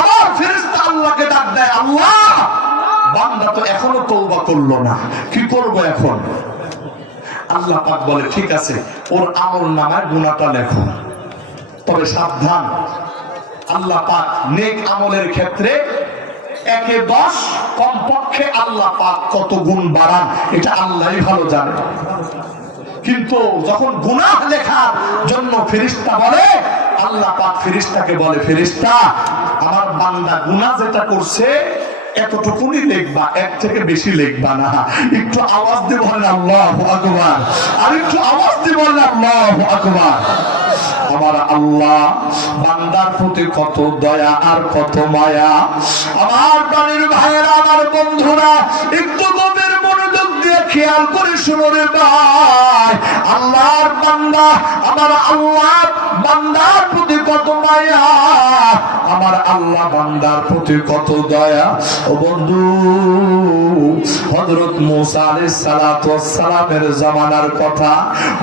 আবার ফেরেশতা আল্লাহকে ডাক দেয়, আল্লাহ বান্দা তো এখনো তওবা করলো না, কি করব এখন? আল্লাহ পাক বলে, ঠিক আছে, ওর আমলনামায় গুনাহটা লেখো, তবে সাবধান, আল্লাহ পাক নেক আমলের ক্ষেত্রে 1-10 কমপক্ষে আল্লাহ পাক কত গুণ বাড়ান এটা আল্লাহই ভালো জানে। কিন্তু যখন গুনাহ লেখার জন্য ফেরেশতা বলে, আল্লাহ পাক ফেরেশতাকে বলে, ফেরেশতা আমার বান্দা গুনাহ যেটা করছে এতটুকুনি লিখবা, এর থেকে বেশি লিখবা না। একটু আওয়াজ দিয়ে বলেন আল্লাহু আকবার, আর একটু আওয়াজ দিয়ে বলেন আল্লাহু আকবার। আমার আল্লাহ বান্দার প্রতি কত দয়া আর কত মায়া। আমার প্রাণের ভাইয়েরা, আমার বন্ধুরা, একটু গভীর মনোযোগ দিয়ে খেয়াল করে শুনো রে ভাই, আল্লাহর বান্দা, আমার আল্লাহ বান্দার প্রতি কত মায়া, আমার আল্লাহ বান্দার প্রতি কত দয়া। ও বন্ধু, হযরত মূসা আলাইহিস সালাতু ওয়াস সালামের জামানার কথা।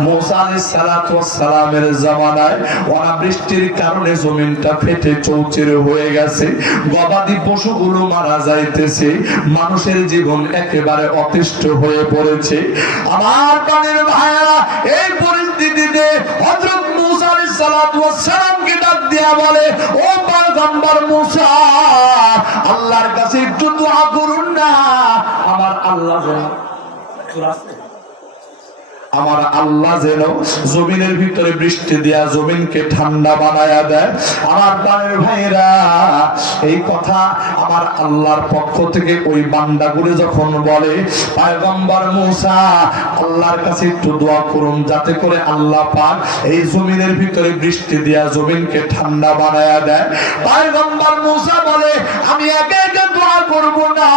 মূসা আলাইহিস সালাতু ওয়াস সালামের জামানায় অনাবৃষ্টির কারণে জমিনটা ফেটে চৌচির হয়ে গেছে, গবাদি পশুগুলো মারা যাইতেছে, মানুষের জীবন একেবারে অতিষ্ঠ হয়ে পড়েছে। আমার প্রাণের ভাইয়েরা, এই পরিস্থিতিতে হযরত মূসা আলাইহিস সালাতু ওয়াস সালামকে ডাক দিয়া বলে, ও পয়গম্বর মূসা, আল্লাহর কাছে একটু দোয়া করুন না, আমার আল্লাহ যেন জমিনের ভিতরে বৃষ্টি দেয়া জমিনকে ঠান্ডা বানায়া দেয়। আমার প্রাণের ভাইরা, এই কথা আমার আল্লাহর পক্ষ থেকে ওই বান্দাগুলো যখন বলে, পয়গম্বর মূসা আল্লাহর কাছে একটু দোয়া করুন যাতে করে আল্লাহ পাক এই জমিনের ভিতরে বৃষ্টি দেয়া জমিনকে ঠান্ডা বানায়া দেয়। পয়গম্বর মূসা বলে, আমি একা একা দোয়া করব না,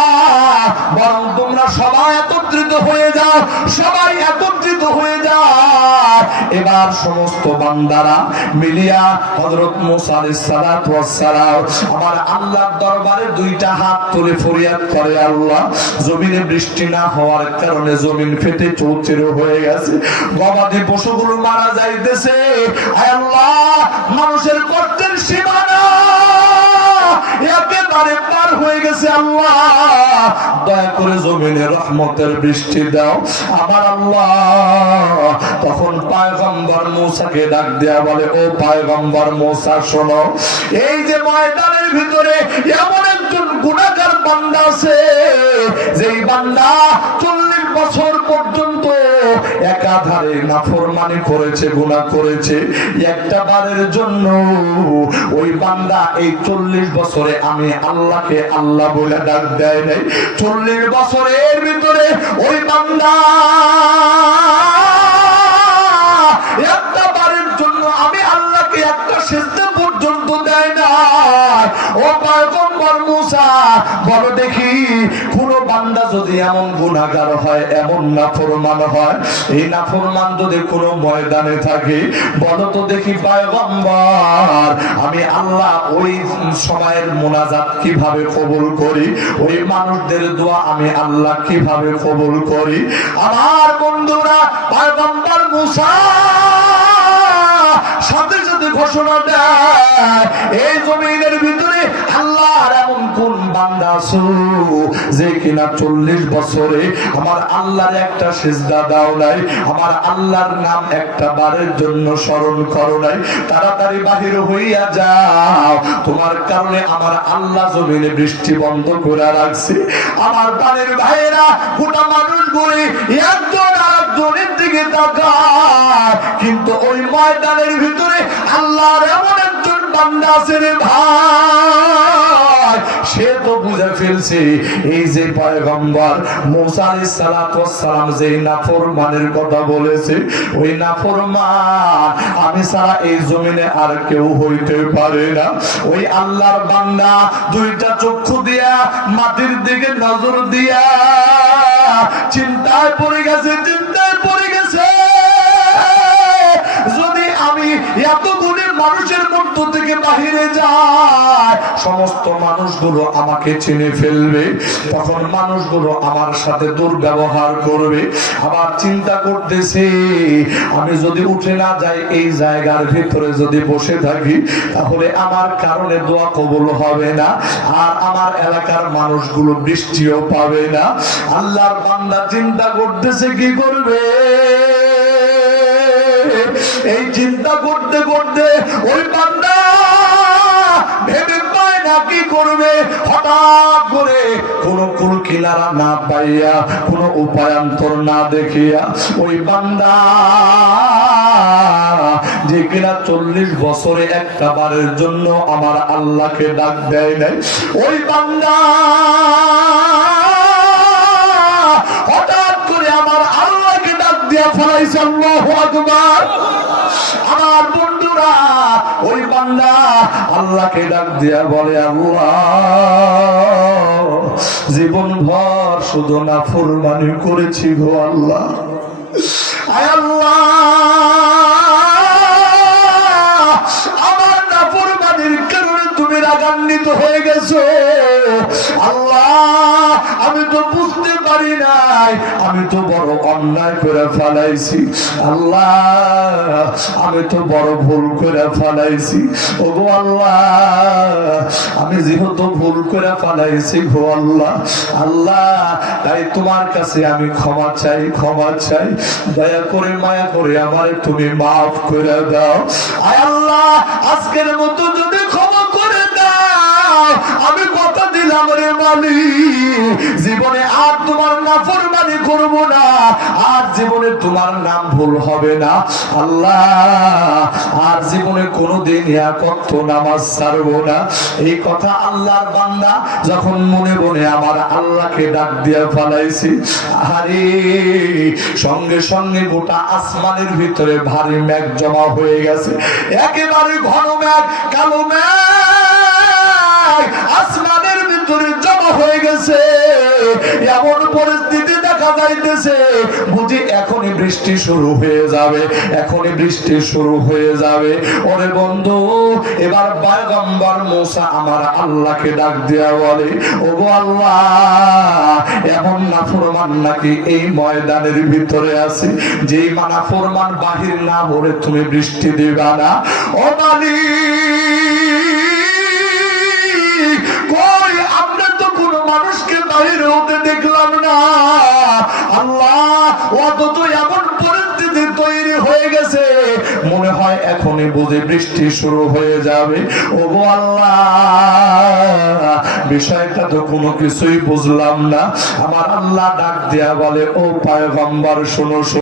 বরং তোমরা সবাই একত্রিত হয়ে যাও, সবাই একত্রিত হয়ে যায়। এবার সমস্ত বান্দারা মিলিয়া হযরত মূসা আলাইহিস সালাতু ওয়াস সালাম আমার আল্লাহর দরবারে দুইটা হাত তুলে ফরিয়াদ করে, আল্লাহ জমিনে বৃষ্টি না হওয়ার কারণে জমিন ফেটে চৌচির হয়ে গেছে, গবাদি পশুগুলো মারা যাইতেছে, আয় আল্লাহ মানুষের কষ্টের সীমানা একেবারে পার হয়ে গেছে, আল্লাহ দয়া করে জমিনে রহমতের বৃষ্টি দাও। আমার আল্লাহ তখন পয়গম্বর মূসাকে ডাক দেয়া বলে, ও পয়গম্বর মূসা শোনো, এই যে ময়দানের ভিতরে এমন একজন গুনাহগার বান্দা আছে, যেই বান্দা 40 বছর পর্যন্ত একাধারে নাফরমানি করেছে, গুনাহ করেছে, একটা বারের জন্য ওই বান্দা এই 40 বছরে আমি আল্লাহকে আল্লাহ বলে ডাক দেয় নাই। 40 বছরের ভিতরে ওই বান্দা একটা বারের জন্য আমি আল্লাহকে একটা সিজদা পর্যন্ত দেয় না। ও পয়গম্বর মূসা, বলো দেখি, কোন বান্দা যদি এমন গুনাহগার হয়, এমন নাফরমান হয়, এই নাফরমান যদি কোনো ময়দানে থাকে, বলো তো দেখি পয়গম্বর, আমি আল্লাহ ওই সময়ের মুনাজাত কিভাবে কবুল করি, ওই মানুষদের দোয়া আমি আল্লাহ কিভাবে কবুল করি। আমার বন্ধুরা, পয়গম্বর মূসা সাথে সাথে ঘোষণা দেয়, এই জমিনের ভিতরে আল্লাহর এমন কোন বান্দা আছে যে কিনা 40 বছরে আমার আল্লাহর একটা সিজদা দাও নাই, আমার আল্লাহর নাম একটা বারের জন্য স্মরণ করো নাই, তাড়াতাড়ি বাহির হইয়া যাও, তোমার কারণে আমার আল্লাহ জমিনে বৃষ্টি বন্ধ করে রাখছে। আমার প্রাণের ভাইয়েরা, গোটা মানুষগুলি একজন আরেকজনের দিকে তাকায়, কিন্তু ওই ময়দানের ভিতরে আল্লাহর এমন একজন বান্দা আছে রে ভাই, সে তো বুঝে ফেলছে এই যে পয়গম্বর মুসা আলাইহিস সালাতু ওয়াস সালাম যে নাফরমানের কথা বলেছে, ওই নাফরমান আমি ছাড়া এই জমিনে আর কেউ হইতে পারে না। ওই আল্লাহর বান্দা দুইটা চক্ষু দিয়া মাটির দিকে নজর দিয়া চিন্তায় পড়ে গেছে, চিন্তায় পড়ে গেছে। যদি আমি এত গুণের মানুষের মধ্য থেকে বাহিরে যাই, সমস্ত মানুষগুলো আমাকে চিনে ফেলবে, তখন মানুষগুলো আমার সাথে দুর্ব্যবহার করবে। আবার চিন্তা করতেছি আমি যদি উঠে না যাই, এই জায়গার ভিতরে যদি বসে থাকি, তাহলে আমার কারণে দোয়া কবুল হবে না, আর আমার এলাকার মানুষগুলো বৃষ্টিও পাবে না। আল্লাহর বান্দা চিন্তা করতেছে কি করবে। এই চিন্তা করতে করতে ওই বান্দা ভেবে পায় না কি করবে। হঠাৎ করে কোন কুল কিনারা না পাইয়া, কোন উপায়ান্তর না দেখিয়া ওই বান্দা যে কিনা 40 বছরে একটা বারের জন্য আমার আল্লাহকে ডাক দেয় নাই, ওই বান্দা হঠাৎ করে আমার আল্লাহকে ডাক দিয়া ফেলাইছে। আল্লাহু আকবার। আমার বন্ধুরা, ওই বান্দা আল্লাহকে ডাক দিয়া বলে, আল্লাহ জীবন ভর শুধু নাফরমানি করেছি গো আল্লাহ। আয় আল্লাহ, আমার নাফরমানির কারণে তুমি রাগান্বিত হয়ে গেছো। আল্লাহ আমি তো বুঝতে পারি নাই, আমি তো বড় অন্যায় করে ফেলাইছি। আল্লাহ আমি তো বড় ভুল করে ফেলাইছি। ও গো আল্লাহ, আমি যেহেতু ভুল করে ফেলাইছি গো আল্লাহ, আল্লাহ তাই তোমার কাছে আমি ক্ষমা চাই, ক্ষমা চাই। দয়া করে মায়া করে আমারে তুমি মাফ করে দাও। আয় আল্লাহ, আজকের মতো যদি ক্ষমা করে দাও, আমি কথা দিলাম রে মালিক, জীবনে আর তোমার নাফরমানি করব না, আর জীবনে তোমার নাম ভুল হবে না। আল্লাহ আর জীবনে কোনোদিন এক ওয়াক্ত নামাজ ছাড়বো না। এই কথা আল্লাহর বান্দা যখন মনে মনে আমার আল্লাহকে ডাক দিয়া ফেলাইছি, আরে সঙ্গে সঙ্গে গোটা আসমানের ভিতরে ভারী মেঘ জমা হয়ে গেছে। একেবারে ঘন মেঘ, কালো মেঘ আসমানের ভিতরে জমা হয়ে গেছে। এমন পরিস্থিতি দেখা যাইতেছে বুঝি এখনই বৃষ্টি শুরু হয়ে যাবে, এখনই বৃষ্টি শুরু হয়ে যাবে। ওরে বন্ধু, এবার পয়গম্বর মুসা আমার আল্লাহকে ডাক দিয়া বলে, ওগো আল্লাহ এমন নাফরমান নাকি এই ময়দানের ভিতরে আছে, যেই নাফরমান বাহির না হলে তুমি বৃষ্টি দিবা না। ও মালিক, কই আমরা তো কোনো মানুষকে বাহিরে হতে দেখলাম না। আল্লাহ অথচ এমন পরিস্থিতি তৈরি হয়ে গেছে, মনে হয় এখনই বুঝে বৃষ্টি শুরু হয়ে যাবে। ওগো আল্লাহ, বিষয়টা তো কোনো কিছুই বুঝলাম না। আমার আল্লাহ ডাক দিয়া বলে, ও পয়গম্বর শোনো।